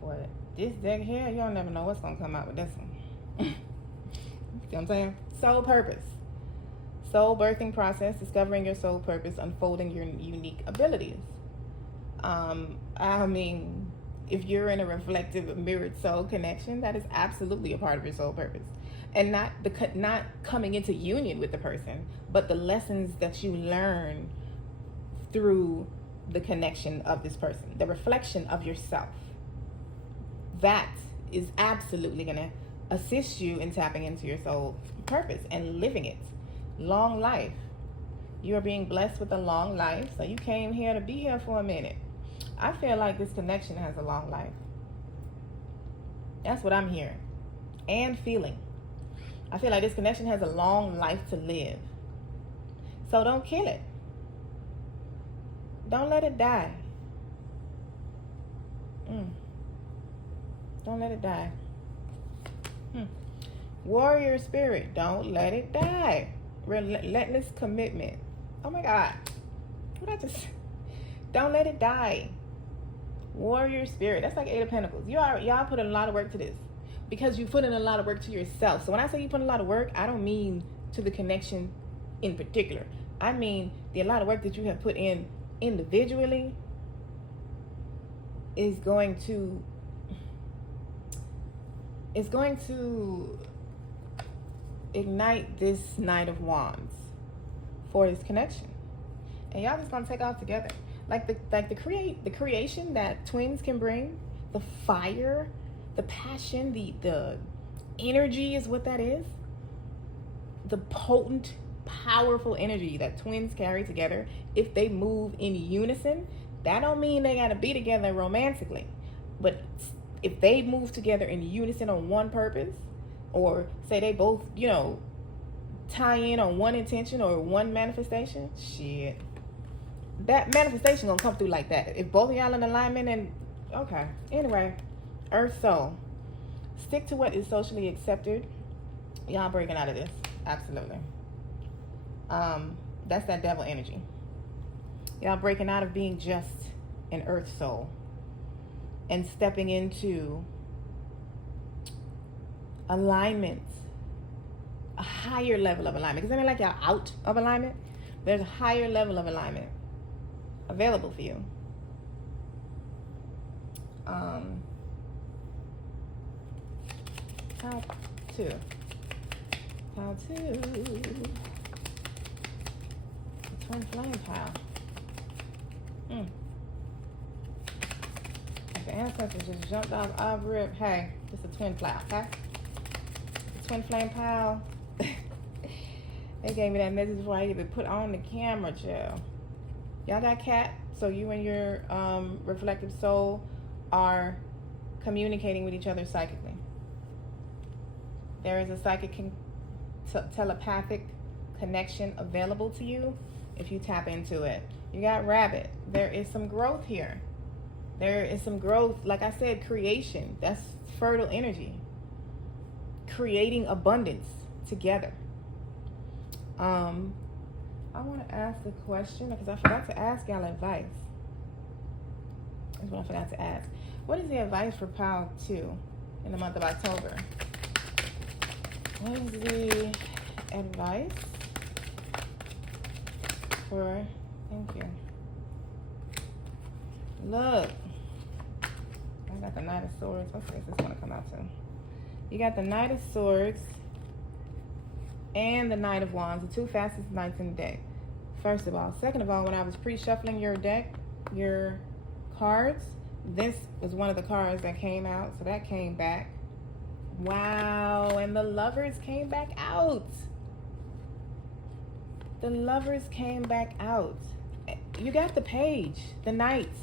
what this deck here. Y'all never know what's gonna come out with this one. You know what I'm saying? Soul purpose, soul birthing process, discovering your soul purpose, unfolding your unique abilities. I mean, if you're in a reflective, mirrored soul connection, that is absolutely a part of your soul purpose, and not coming into union with the person, but the lessons that you learn through the connection of this person, the reflection of yourself. That is absolutely going to assist you in tapping into your soul purpose and living it. Long life. You are being blessed with a long life, so you came here to be here for a minute. I feel like this connection has a long life. That's what I'm hearing and feeling. I feel like this connection has a long life to live. So don't kill it. Don't let it die. Don't let it die. Warrior spirit, don't let it die. Relentless commitment. Oh my God. Don't let it die. Warrior spirit. That's like 8 of Pentacles. Y'all put in a lot of work to this, because you put in a lot of work to yourself. So when I say you put in a lot of work, I don't mean to the connection in particular. I mean a lot of work that you have put in individually is going to ignite this Knight of Wands for this connection, and y'all just gonna take off together, like the creation that twins can bring. The fire, the passion, the energy is what that is. The potent, powerful energy that twins carry together, if they move in unison. That don't mean they gotta be together romantically, but if they move together in unison on one purpose, or say they both, you know, tie in on one intention or one manifestation, shit, that manifestation gonna come through like that. If both of y'all in alignment, and okay. Anyway, Earth Soul, stick to what is socially accepted. Y'all breaking out of this, absolutely. That's that devil energy. Y'all breaking out of being just an Earth Soul and stepping into alignment, a higher level of alignment. Because I mean, like, y'all out of alignment, there's a higher level of alignment available for you. How to twin flame pile. If the ancestors just jumped off our rip, hey, it's a twin pile, okay? The twin flame pile. They gave me that message before I even put on the camera, Jill. Y'all got cat, so you and your reflective soul are communicating with each other psychically. There is a psychic telepathic connection available to you if you tap into it. You got rabbit. There is some growth here. There is some growth. Like I said, creation. That's fertile energy. Creating abundance together. I want to ask the question because I forgot to ask y'all advice. That's what I forgot to ask. What is the advice for Pile 2 in the month of October? What is the advice for, thank you. Look, I got the Knight of Swords. Let's see if this is going to come out too. You got the Knight of Swords and the Knight of Wands, the two fastest knights in the deck. First of all. Second of all, when I was pre-shuffling your deck, your cards, this was one of the cards that came out, so that came back. Wow, and the Lovers came back out. The Lovers came back out. You got the Page, the Knights.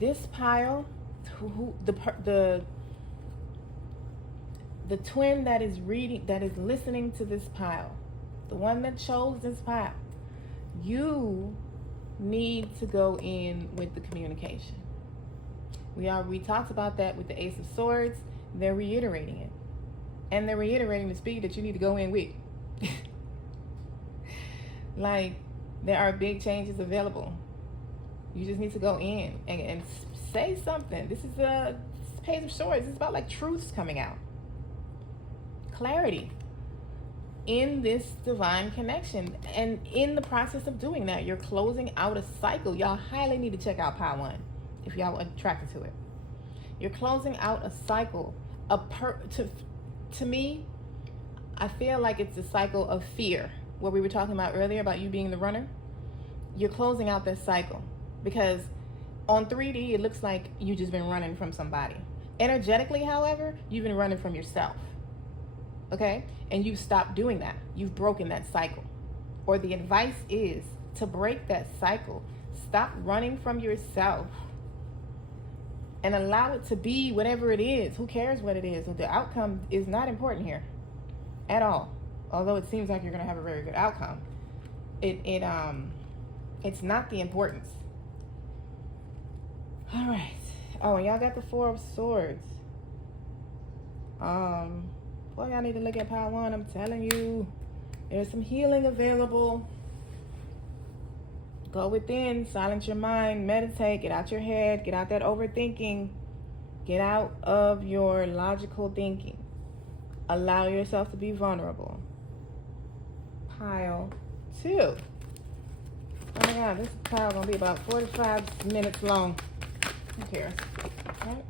This pile, the twin that is reading, that is listening to this pile, the one that chose this pile, you need to go in with the communication. We talked about that with the Ace of Swords. They're reiterating it. And they're reiterating the speed that you need to go in with. Like, there are big changes available. You just need to go in and say something. This is a Page of Swords. It's about like truths coming out. Clarity in this divine connection. And in the process of doing that, you're closing out a cycle. Y'all highly need to check out Pile 1 if y'all are attracted to it. You're closing out a cycle. To me, I feel like it's a cycle of fear. What we were talking about earlier about you being the runner. You're closing out this cycle because on 3D, it looks like you've just been running from somebody. Energetically, however, you've been running from yourself. Okay? And you've stopped doing that. You've broken that cycle. Or the advice is to break that cycle. Stop running from yourself. And allow it to be whatever it is. Who cares what it is? The outcome is not important here at all. Although it seems like you're going to have a very good outcome. It's not the importance. All right. Oh, and y'all got the Four of Swords. Well, y'all need to look at Pile 1. I'm telling you, there's some healing available. Go within, silence your mind, meditate, get out your head, get out that overthinking, get out of your logical thinking. Allow yourself to be vulnerable. Pile 2. Oh my God, this pile is going to be about 45 minutes long. Who cares? Right?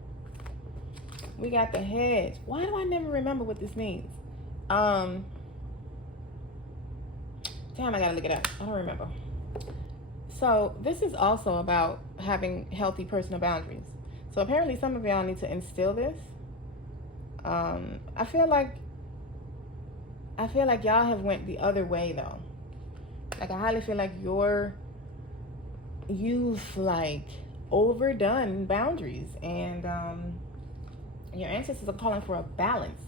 We got the Hedge. Why do I never remember what this means? Damn, I got to look it up. I don't remember. So this is also about having healthy personal boundaries. So apparently some of y'all need to instill this. I feel like y'all have went the other way though. Like I highly feel like you've like overdone boundaries and Your ancestors are calling for a balance.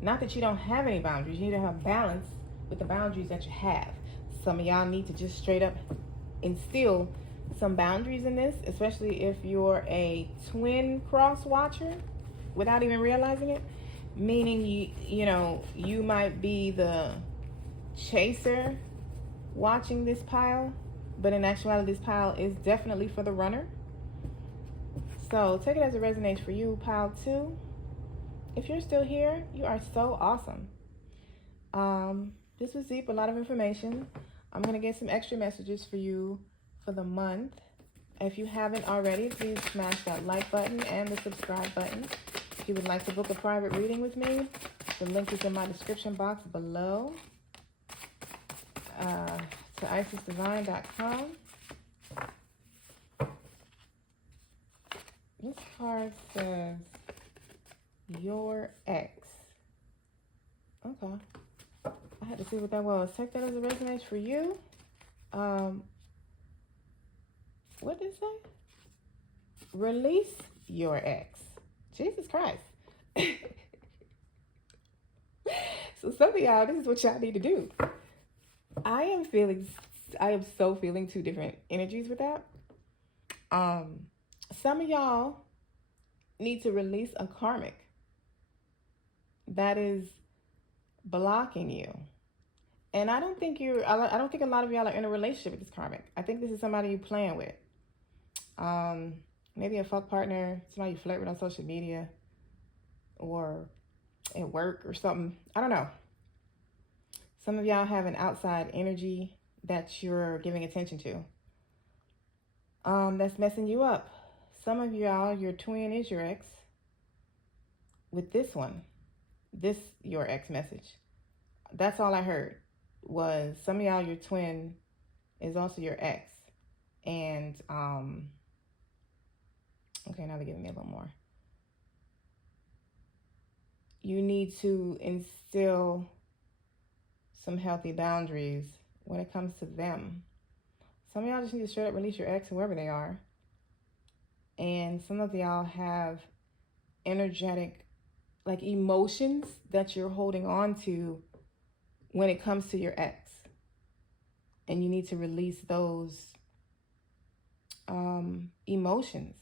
Not that you don't have any boundaries. You need to have balance with the boundaries that you have. Some of y'all need to just straight up instill some boundaries in this, especially if you're a twin cross watcher without even realizing it. Meaning you might be the chaser watching this pile, but in actuality this pile is definitely for the runner. So take it as it resonates for you, pile 2. If you're still here, you are so awesome. This was deep, a lot of information. I'm going to get some extra messages for you for the month. If you haven't already, please smash that like button and the subscribe button. If you would like to book a private reading with me, the link is in my description box below. To isisdivine.com. This card says your ex. Okay. I had to see what that was. Take that as it resonates for you. What did it say? Release your ex. Jesus Christ. So some of y'all, this is what y'all need to do. I am so feeling two different energies with that. Some of y'all need to release a karmic that is blocking you. And I don't think a lot of y'all are in a relationship with this karmic. I think this is somebody you playing with. Maybe a fuck partner, somebody you flirt with on social media or at work or something. I don't know. Some of y'all have an outside energy that you're giving attention to. That's messing you up. Some of y'all, your twin is your ex. With this one, your ex message. That's all I heard was some of y'all, your twin is also your ex. And, okay, now they're giving me a little more. You need to instill some healthy boundaries when it comes to them. Some of y'all just need to straight up release your ex, whoever they are. And some of y'all have energetic, like emotions that you're holding on to when it comes to your ex. And you need to release those emotions.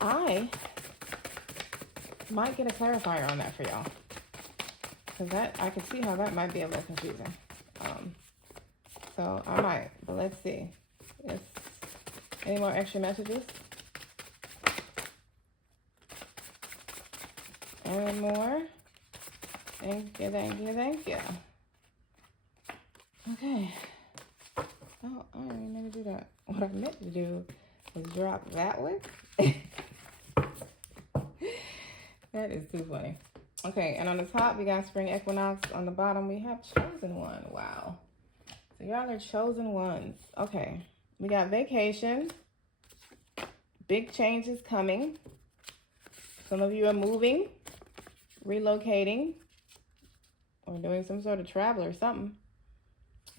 I might get a clarifier on that for y'all. Because I can see how that might be a little confusing. So I might, but let's see. Any more extra messages? Any more? Thank you, thank you, thank you. Okay. Oh, I didn't even mean to do that. What I meant to do was drop that one. That is too funny. Okay, and on the top, we got spring equinox. On the bottom, we have chosen one. Wow. So y'all are chosen ones. Okay. We got vacation. Big changes coming. Some of you are moving, relocating, or doing some sort of travel or something.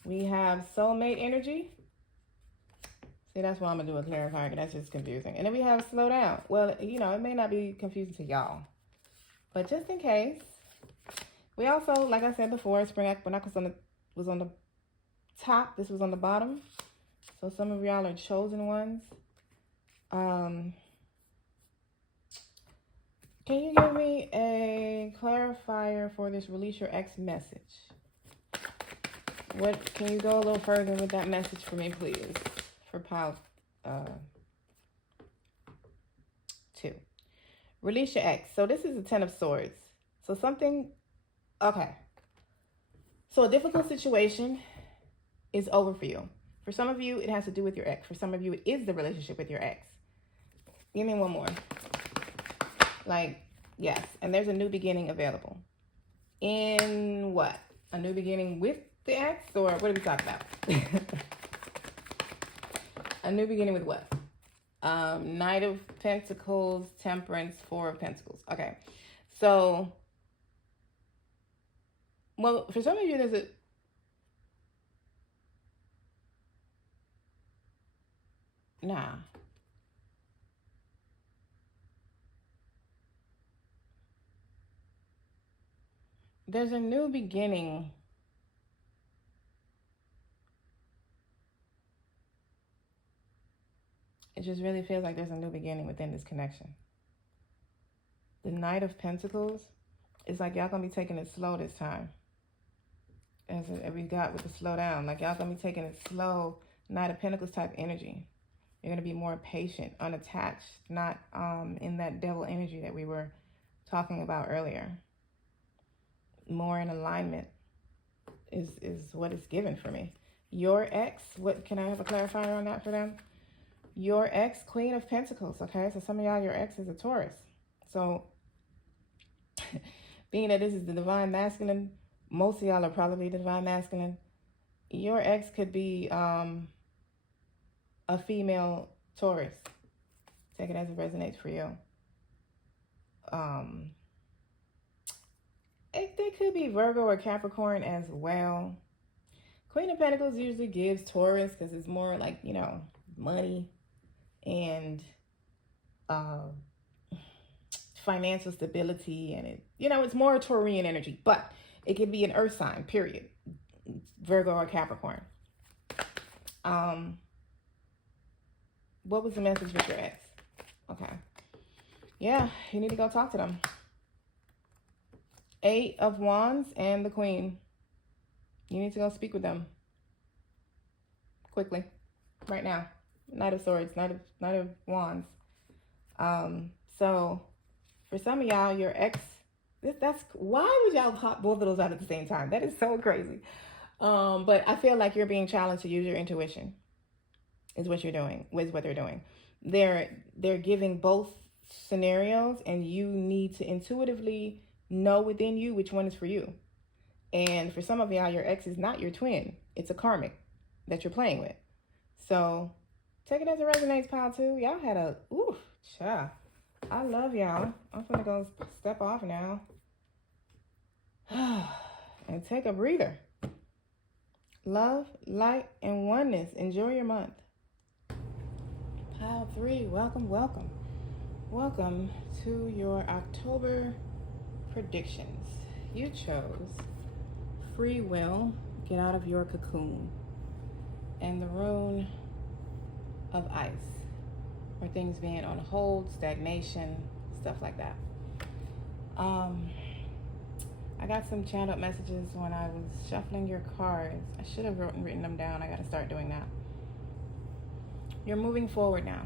We have soulmate energy. See, that's why I'm going to do a clarifier, because that's just confusing. And then we have slow down. Well, you know, it may not be confusing to y'all, but just in case. We also, like I said before, spring equinox was on the top. This was on the bottom. So some of y'all are chosen ones. Can you give me a clarifier for this release your ex message? Can you go a little further with that message for me, please? For pile 2. Release your ex. So this is the 10 of Swords. So something, okay. So a difficult situation is over for you. For some of you, it has to do with your ex. For some of you, it is the relationship with your ex. Give me one more. Like, yes. And there's a new beginning available. In what? A new beginning with the ex? Or what are we talking about? A new beginning with what? Knight of Pentacles, Temperance, 4 of Pentacles. Okay. So, well, for some of you, there's a... Nah. There's a new beginning. It just really feels like there's a new beginning within this connection. The Knight of Pentacles is like y'all gonna be taking it slow this time. As we got with the slow down, like y'all gonna be taking it slow. Knight of Pentacles type energy. You're gonna be more patient, unattached, not in that devil energy that we were talking about earlier. More in alignment is what it's given for me. Your ex, what can I have a clarifier on that for them? Your ex, Queen of Pentacles, okay? So some of y'all, your ex is a Taurus. So being that this is the divine masculine, most of y'all are probably the divine masculine. Your ex could be a female Taurus. Take it as it resonates for you. They could be Virgo or Capricorn as well. Queen of Pentacles usually gives Taurus because it's more like, you know, money and financial stability, and it, you know, it's more Taurian energy, but it could be an earth sign, period. Virgo or Capricorn. What was the message with your ex? Okay. Yeah, you need to go talk to them. 8 of Wands and the Queen. You need to go speak with them. Quickly. Right now. Knight of Swords, Knight of Wands. So for some of y'all, your ex, that's why would y'all pop both of those out at the same time? That is so crazy. But I feel like you're being challenged to use your intuition. Is what you're doing, is what they're doing. They're giving both scenarios, and you need to intuitively know within you which one is for you. And for some of y'all, your ex is not your twin. It's a karmic that you're playing with. So take it as it resonates, pile 2. Y'all had a, ooh, child. I love y'all. I'm gonna go step off now. And take a breather. Love, light, and oneness. Enjoy your month. Pile 3, welcome, welcome. Welcome to your October predictions. You chose free will, get out of your cocoon, and the rune of ice, or things being on hold, stagnation, stuff like that. I got some channel messages when I was shuffling your cards. I should have written them down. I got to start doing that. You're moving forward now.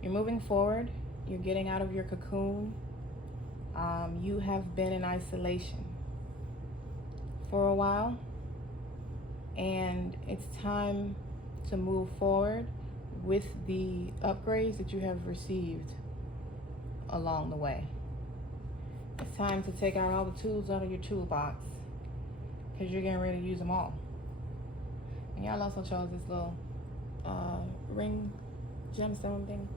You're moving forward. You're getting out of your cocoon. You have been in isolation for a while, and it's time to move forward with the upgrades that you have received along the way. It's time to take out all the tools out of your toolbox, because you're getting ready to use them all. And y'all also chose this little ring gemstone thing.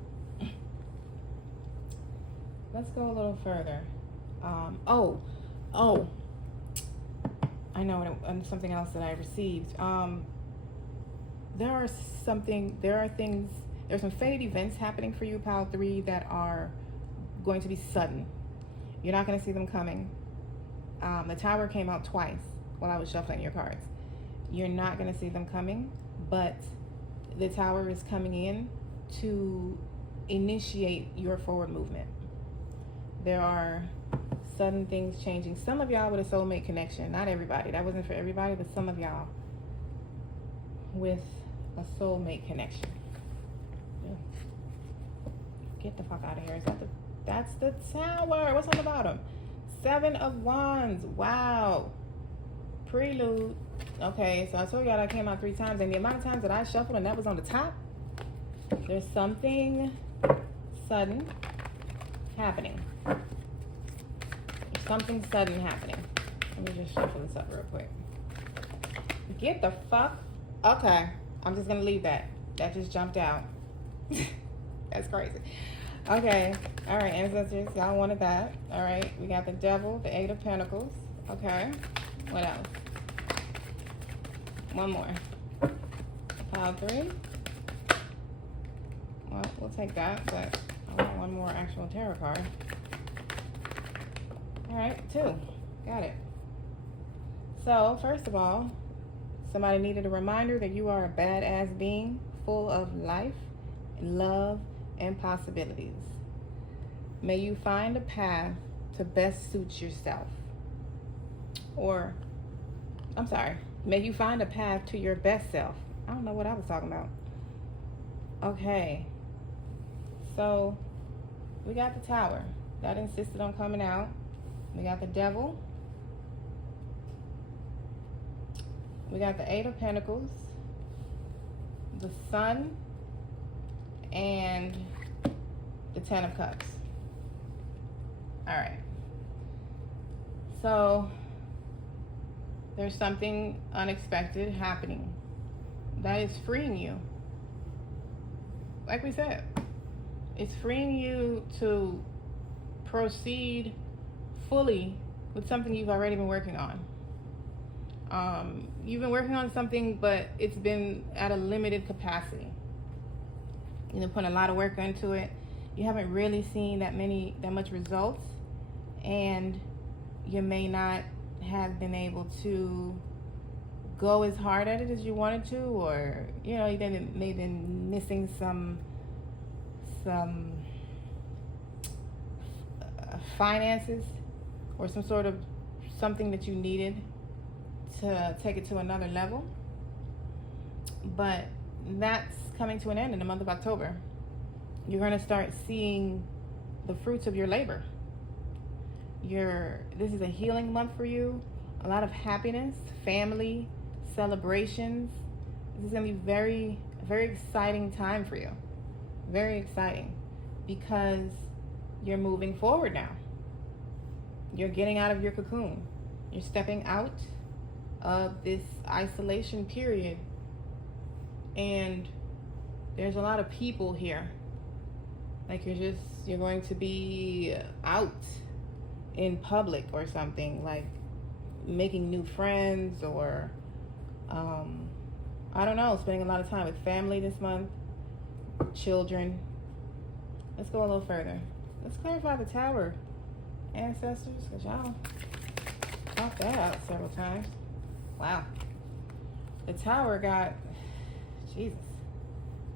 Let's go a little further. I know something else that I received. There's some fated events happening for you, pile 3, that are going to be sudden. You're not going to see them coming. The Tower came out twice while I was shuffling your cards. You're not going to see them coming, but the Tower is coming in to initiate your forward movement. There are sudden things changing. Some of y'all with a soulmate connection. Not everybody. That wasn't for everybody, but some of y'all with a soulmate connection. Get the fuck out of here. That's the Tower. What's on the bottom? 7 of Wands. Wow. Prelude. Okay, so I told y'all that came out 3 times, and the amount of times that I shuffled and that was on the top, there's something sudden happening. There's something sudden happening. Let me just shuffle this up real quick. Get the fuck. Okay, I'm just gonna leave that. That just jumped out. That's crazy. Okay, all right, ancestors, y'all wanted that. All right, we got the Devil, the 8 of Pentacles. Okay, what else? One more. Pile 3. Well, we'll take that, but I want one more actual tarot card. All right, 2. Got it. So, first of all, somebody needed a reminder that you are a badass being full of life, love, and possibilities. May you find a path to best suit yourself. Or, I'm sorry, may you find a path to your best self. I don't know what I was talking about. Okay. So, we got the Tower. That insisted on coming out. We got the Devil. We got the 8 of Pentacles, the Sun, and the 10 of Cups. All right. So there's something unexpected happening that is freeing you. Like we said, it's freeing you to proceed fully with something you've already been working on. You've been working on something, but it's been at a limited capacity. You've been putting a lot of work into it. You haven't really seen that much results, and you may not have been able to go as hard at it as you wanted to, or you may have been missing some finances or some sort of something that you needed to take it to another level. But that's coming to an end in the month of October. You're going to start seeing the fruits of your labor. This is a healing month for you. A lot of happiness, family, celebrations. This is going to be very, very exciting time for you. Very exciting, because you're moving forward now. You're getting out of your cocoon. You're stepping out of this isolation period, and there's a lot of people here. Like you're going to be out in public or something, like making new friends, or I don't know, spending a lot of time with family this month, children. Let's go a little further. Let's clarify the Tower, ancestors, because y'all talked that out several times. Wow. The Tower got, Jesus,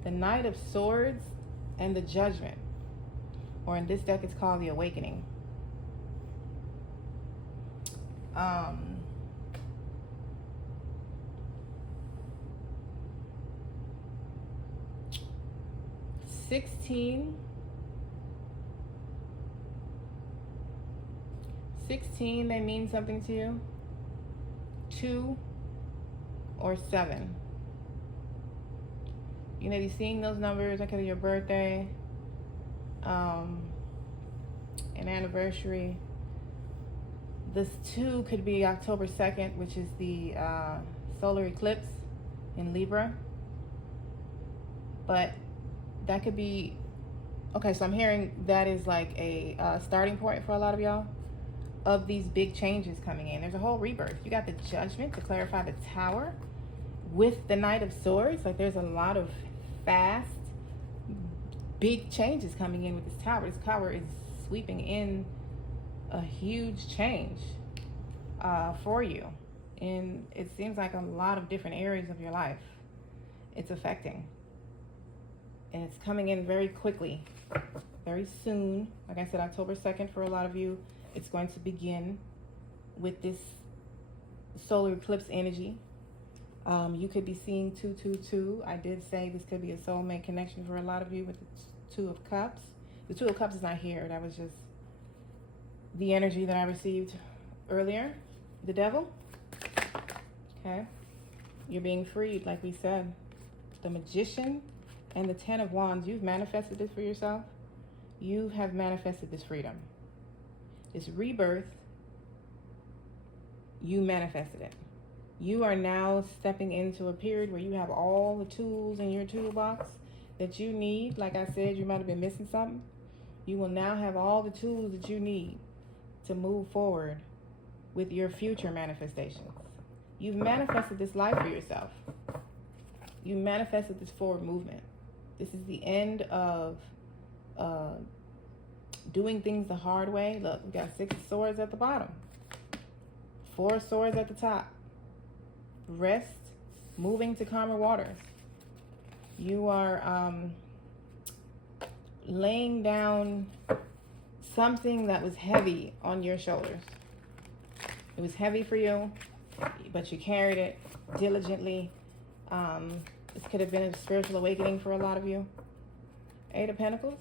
the Knight of Swords and the Judgment. Or in this deck, it's called the Awakening. 16, they mean something to you. 2 or 7. You may be seeing those numbers like your birthday, an anniversary. This 2 could be October 2nd, which is the solar eclipse in Libra. But that could be, okay, so I'm hearing that is like a starting point for a lot of y'all of these big changes coming in. There's a whole rebirth. You got the Judgment to clarify the Tower with the Knight of Swords. Like there's a lot of fast, big changes coming in with this Tower. This Tower is sweeping in a huge change for you. And it seems like a lot of different areas of your life it's affecting. And it's coming in very quickly, very soon. Like I said, October 2nd for a lot of you. It's going to begin with this solar eclipse energy. You could be seeing 222. I did say this could be a soulmate connection for a lot of you with the 2 of Cups. The 2 of Cups is not here. That was just the energy that I received earlier. The Devil. Okay. You're being freed, like we said. The Magician and the 10 of Wands. You've manifested this for yourself. You have manifested this freedom. This rebirth, you manifested it. You are now stepping into a period where you have all the tools in your toolbox that you need. Like I said, you might have been missing something. You will now have all the tools that you need to move forward with your future manifestations. You've manifested this life for yourself. You manifested this forward movement. This is the end of doing things the hard way. Look, we got 6 of swords at the bottom, 4 of swords at the top. Rest, moving to calmer waters. You are laying down something that was heavy on your shoulders. It was heavy for you, but you carried it diligently. This could have been a spiritual awakening for a lot of you. 8 of Pentacles.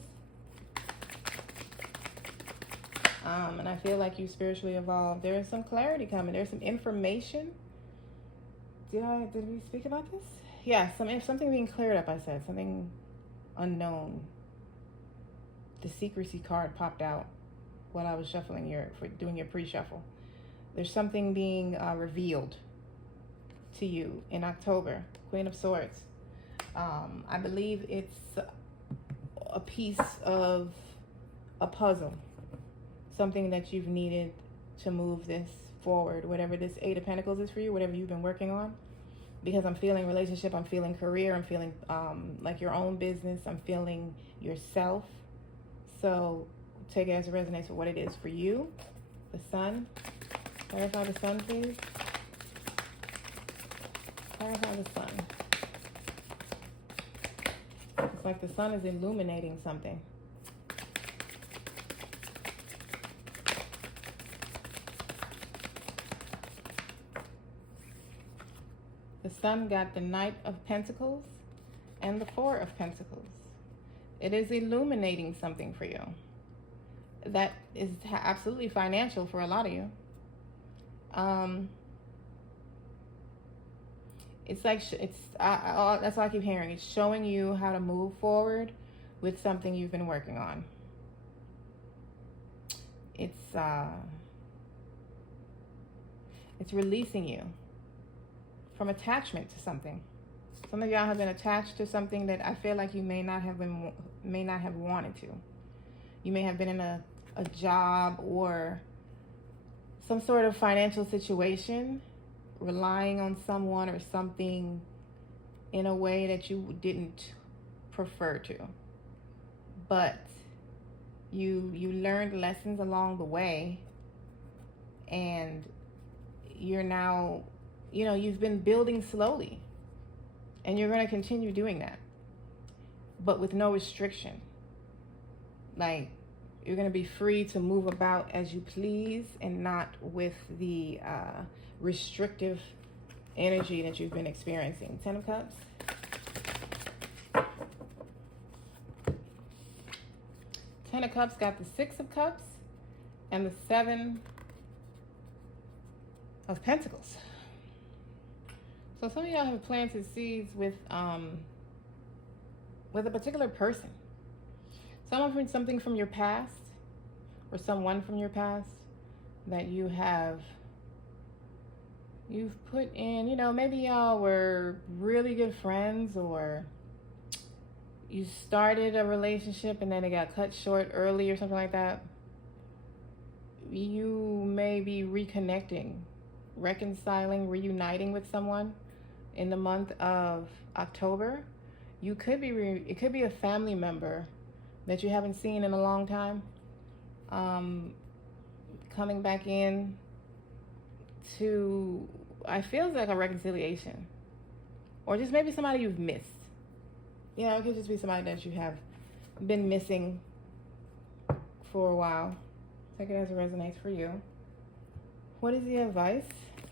And I feel like you spiritually evolved. There is some clarity coming. There's some information. Did we speak about this? Yeah, something being cleared up, I said. Something unknown. The secrecy card popped out while I was shuffling doing your pre-shuffle. There's something being revealed to you in October. Queen of Swords. I believe it's a piece of a puzzle. Something that you've needed to move this forward. Whatever this 8 of Pentacles is for you, whatever you've been working on. Because I'm feeling relationship, I'm feeling career, I'm feeling like your own business, I'm feeling yourself. So take it as it resonates with what it is for you. The Sun. Clarify the Sun, please. Clarify the Sun. It's like the sun is illuminating something. The Sun got the Knight of Pentacles and the 4 of Pentacles. It is illuminating something for you. That is absolutely financial for a lot of you. It's like, that's all I keep hearing. It's showing you how to move forward with something you've been working on. It's releasing you from attachment to something. Some of y'all have been attached to something that I feel like you may not have wanted to. You may have been in a job or some sort of financial situation, relying on someone or something in a way that you didn't prefer to. But you learned lessons along the way, and you're now, you've been building slowly, and you're going to continue doing that, but with no restriction. Like, you're going to be free to move about as you please, and not with the restrictive energy that you've been experiencing. 10 of Cups. Ten of Cups got the 6 of Cups and the 7 of Pentacles. So some of y'all have planted seeds with a particular person. Something from your past, or someone from your past that you've put in, maybe y'all were really good friends, or you started a relationship and then it got cut short early or something like that. You may be reconnecting, reconciling, reuniting with someone in the month of October. It could be a family member that you haven't seen in a long time, coming back in to, I feel like a reconciliation, or just maybe somebody you've missed. It could just be somebody that you have been missing for a while. Take it as it resonates for you. What is the advice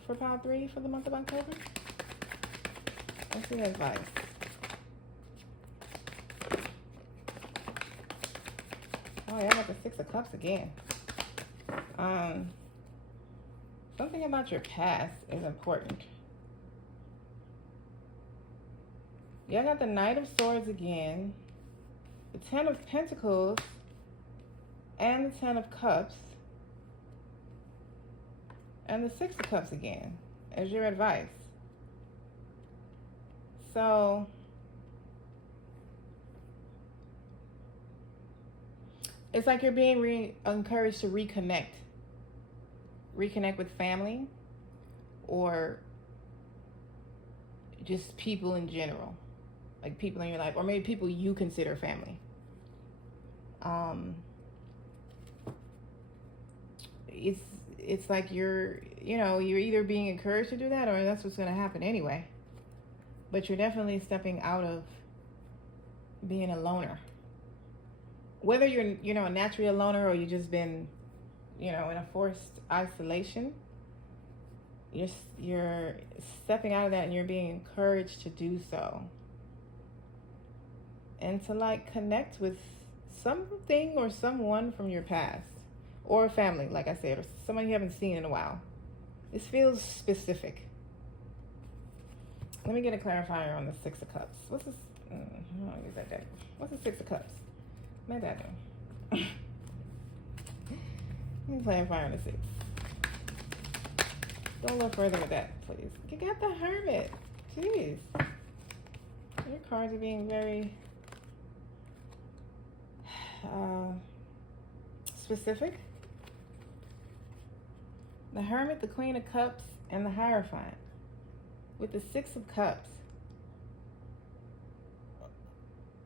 for Pile 3 for the month of October? What's the advice? Oh, yeah, I got the 6 of Cups again. Something about your past is important. Yeah, I got the Knight of Swords again, the 10 of Pentacles, and the 10 of Cups, and the 6 of Cups again as your advice. So it's like you're being encouraged to reconnect with family, or just people in general, like people in your life, or maybe people you consider family. it's like you're either being encouraged to do that or that's what's going to happen anyway. But you're definitely stepping out of being a loner. Whether you're a naturally a loner or you've just been, in a forced isolation, you're stepping out of that and you're being encouraged to do so. And to like connect with something or someone from your past or family, like I said, or someone you haven't seen in a while. This feels specific. Let me get a clarifier on the Six of Cups. What's this? I don't use that deck. What's the Six of Cups? Maybe I do. Let me clarify on the Six. Don't look further with that, please. You got the Hermit. Jeez. Your cards are being very specific. The Hermit, the Queen of Cups, and the Hierophant. With the Six of Cups,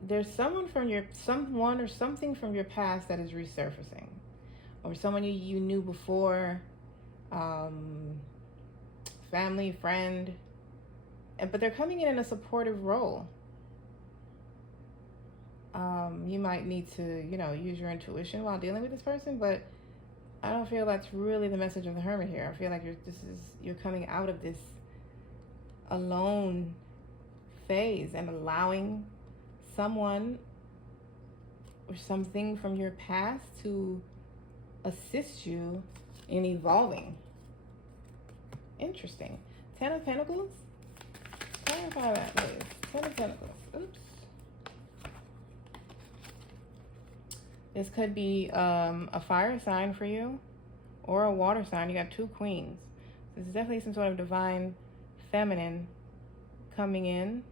there's someone or something from your past that is resurfacing, or someone you knew before, family, friend, but they're coming in a supportive role. You might need to, use your intuition while dealing with this person, but I don't feel that's really the message of the Hermit here. I feel like you're coming out of this alone phase and allowing someone or something from your past to assist you in evolving. Interesting. Ten of Pentacles. Clarify that, please. Ten of Pentacles. Oops. This could be a fire sign for you or a water sign. You got two queens. This is definitely some sort of divine feminine coming in.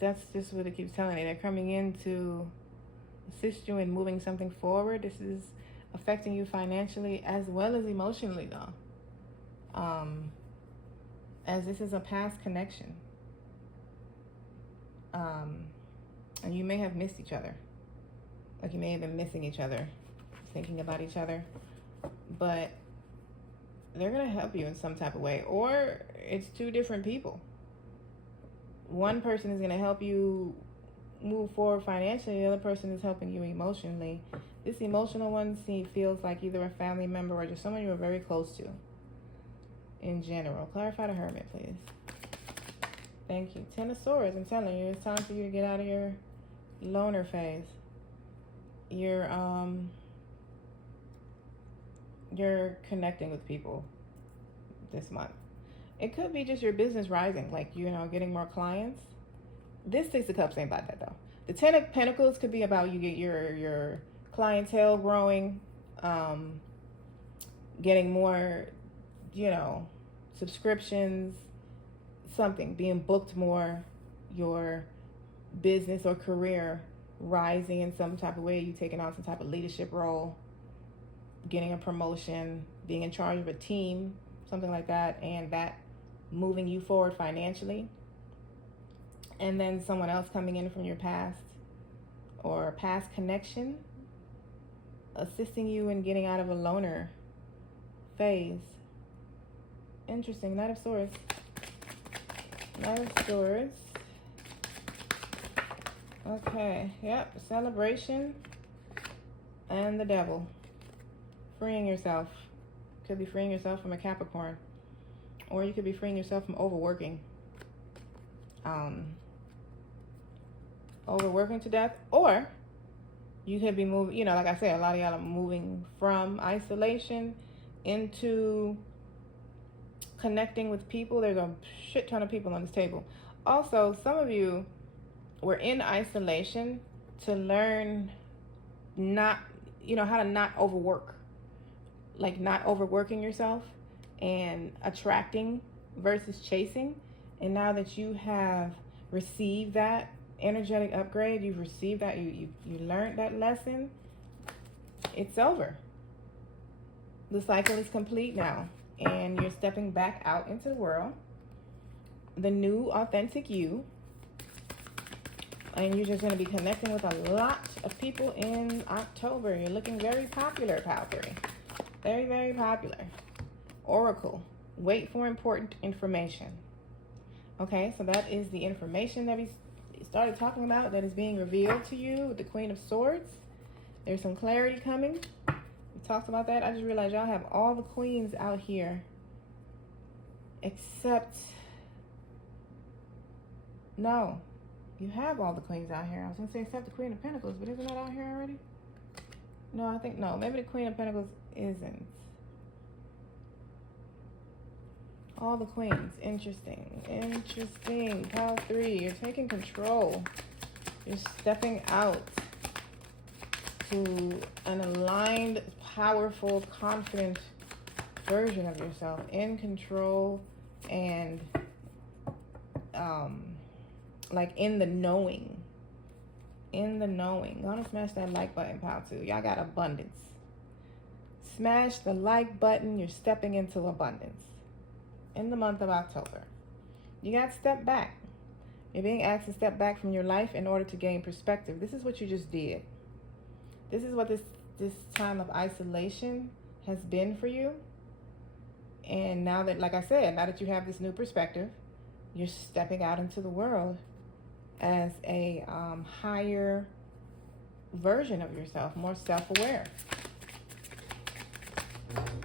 That's just what it keeps telling me. They're coming in to assist you in moving something forward. This is affecting you financially as well as emotionally, though. As this is a past connection. And you may have missed each other. Like you may have been missing each other, thinking about each other. But they're going to help you in some type of way. Or it's two different people. One person is going to help you move forward financially. The other person is helping you emotionally. This emotional one feels like either a family member or just someone you were very close to in general. Clarify the Hermit, please. Thank you. Ten of Swords. I'm telling you, it's time for you to get out of your loner phase. You're connecting with people this month. It could be just your business rising, like, getting more clients. This Six of Cups ain't about that, though. The Ten of Pentacles could be about you get your clientele growing, getting more, subscriptions, something, being booked more, your business or career rising in some type of way, you taking on some type of leadership role, getting a promotion, being in charge of a team, something like that, and that moving you forward financially. And then someone else coming in from your past or past connection, assisting you in getting out of a loner phase. Interesting. Knight of Swords. Knight of Swords. Okay. Yep. Celebration. And the Devil. Freeing yourself. Could be freeing yourself from a Capricorn. Or you could be freeing yourself from overworking. Overworking to death. Or you could be moving, like I said, a lot of y'all are moving from isolation into connecting with people. There's a shit ton of people on this table. Also, some of you were in isolation to learn how to not overwork. Like not overworking yourself and attracting versus chasing. And now that you have received that energetic upgrade, you've received that, you learned that lesson, it's over. The cycle is complete now, and you're stepping back out into the world. The new authentic you And you're just going to be connecting with a lot of people in October. You're looking very popular, Pal 3. Very, very popular. Oracle. Wait for important information. Okay, so that is the information that we started talking about that is being revealed to you with the Queen of Swords. There's some clarity coming. We talked about that. I just realized y'all have all the queens out here except... No. You have all the queens out here. I was going to say except the Queen of Pentacles, but isn't that out here already? No, I think no. Maybe the Queen of Pentacles isn't. All the queens. Interesting. Interesting. Pile 3. You're taking control. You're stepping out to an aligned, powerful, confident version of yourself. In control and like in the knowing. In the knowing. Gonna smash that like button, Pile 2. Y'all got abundance. Smash the like button. You're stepping into abundance. In the month of October. You got to step back. You're being asked to step back from your life in order to gain perspective. This is what you just did. This is what this time of isolation has been for you. And now that, like I said, now that you have this new perspective, you're stepping out into the world as a higher version of yourself, more self-aware.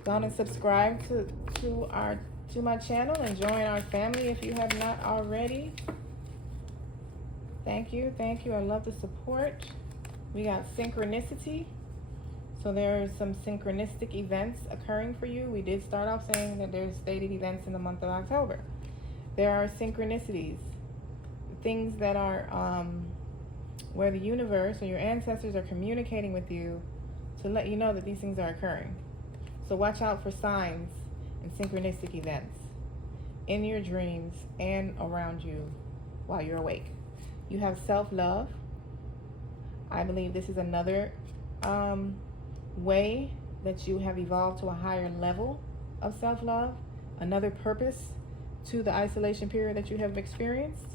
Go on and subscribe to my channel and join our family if you have not already. Thank you. I love the support. We got synchronicity. So there are some synchronistic events occurring for you. We did start off saying that there's stated events in the month of October. There are synchronicities, things that are where the universe or your ancestors are communicating with you to let you know that these things are occurring. So watch out for signs and synchronistic events in your dreams and around you while you're awake. You have self-love. I believe this is another way that you have evolved to a higher level of self-love, another purpose to the isolation period that you have experienced.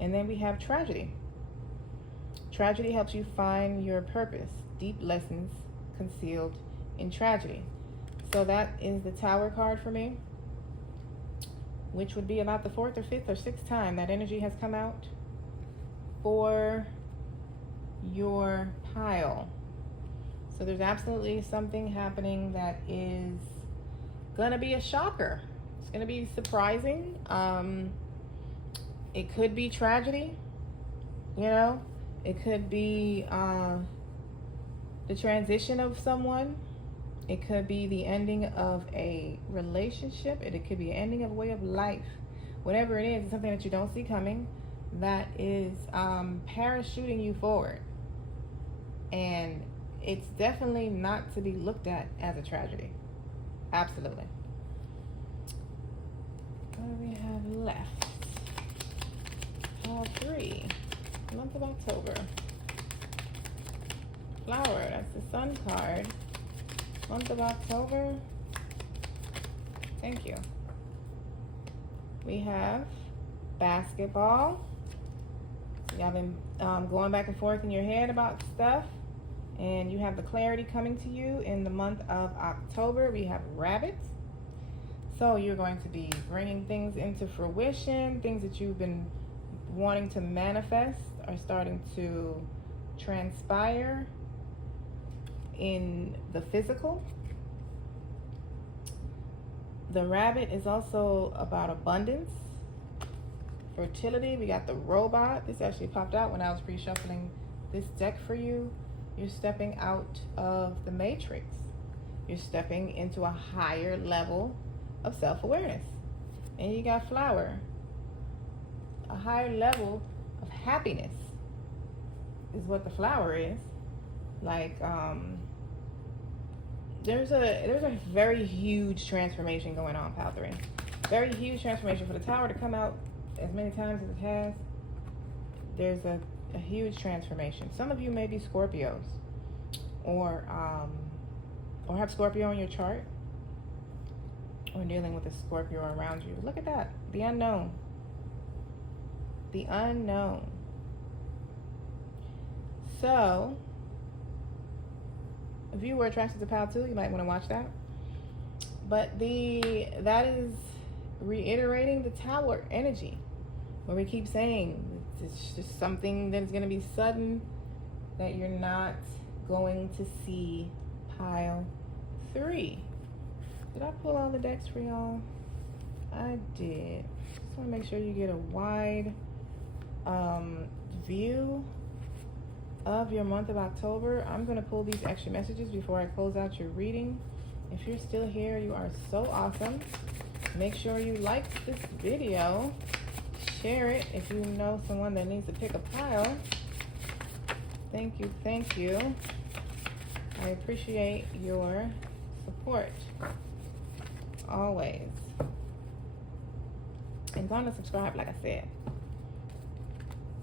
And then we have tragedy. Tragedy helps you find your purpose, deep lessons concealed in tragedy. So that is the Tower card for me, which would be about the 4th or 5th or 6th time that energy has come out for your pile. So there's absolutely something happening that is going to be a shocker. It's going to be surprising. It could be tragedy, you know. It could be the transition of someone. It could be the ending of a relationship. It could be an ending of a way of life. Whatever it is, it's something that you don't see coming that is parachuting you forward. And it's definitely not to be looked at as a tragedy. Absolutely. What do we have left? All 3. Month of October. Flower, that's the Sun card. Month of October. Thank you. We have basketball. Y'all been going back and forth in your head about stuff, and you have the clarity coming to you in the month of October. We have rabbits. So you're going to be bringing things into fruition. Things that you've been wanting to manifest are starting to transpire in the physical. The rabbit is also about abundance, fertility. We got the robot. This actually popped out when I was pre-shuffling this deck for you. You're stepping out of the matrix. You're stepping into a higher level of self-awareness. And you got flower, a higher level of happiness is what the flower is. Like there's a very huge transformation going on, Pal 3. Very huge transformation. For the Tower to come out as many times as it has, there's a huge transformation. Some of you may be Scorpios or have Scorpio in your chart, or dealing with a Scorpio around you. Look at that. The unknown. The unknown. So, if you were attracted to pile 2, you might want to watch that. But that is reiterating the Tower energy, where we keep saying it's just something that's going to be sudden, that you're not going to see pile 3. Did I pull all the decks for y'all? I did. Just want to make sure you get a wide view of your month of October. I'm going to pull these extra messages before I close out your reading. If you're still here, you are so awesome. Make sure you like this video. Share it if you know someone that needs to pick a pile. Thank you, thank you. I appreciate your support. Always. And go on to subscribe, like I said.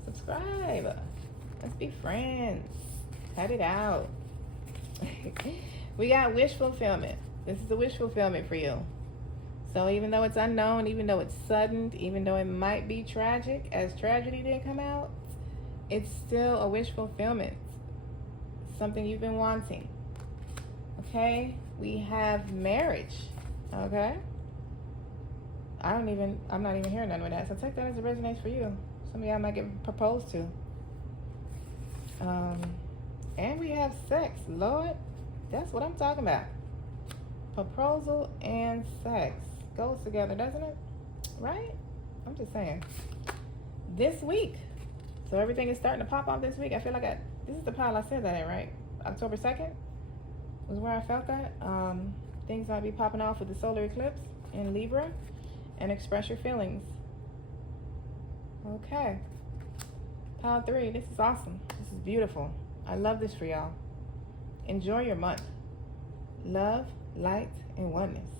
Subscribe. Let's be friends. Cut it out. We got wish fulfillment. This is a wish fulfillment for you. So even though it's unknown, even though it's sudden, even though it might be tragic, as tragedy didn't come out, it's still a wish fulfillment. Something you've been wanting. Okay? We have marriage. Okay? I'm not even hearing none with that. So take that as it resonates for you. Some of y'all might get proposed to. And we have sex. Lord, that's what I'm talking about. Proposal and sex goes together, doesn't it? Right? I'm just saying. This week. So everything is starting to pop off this week. I feel like this is the pile I said that in, right? October 2nd was where I felt that. Things might be popping off with the solar eclipse in Libra. And express your feelings. Okay. Pile 3. This is awesome. This is beautiful. I love this for y'all. Enjoy your month. Love, light, and oneness.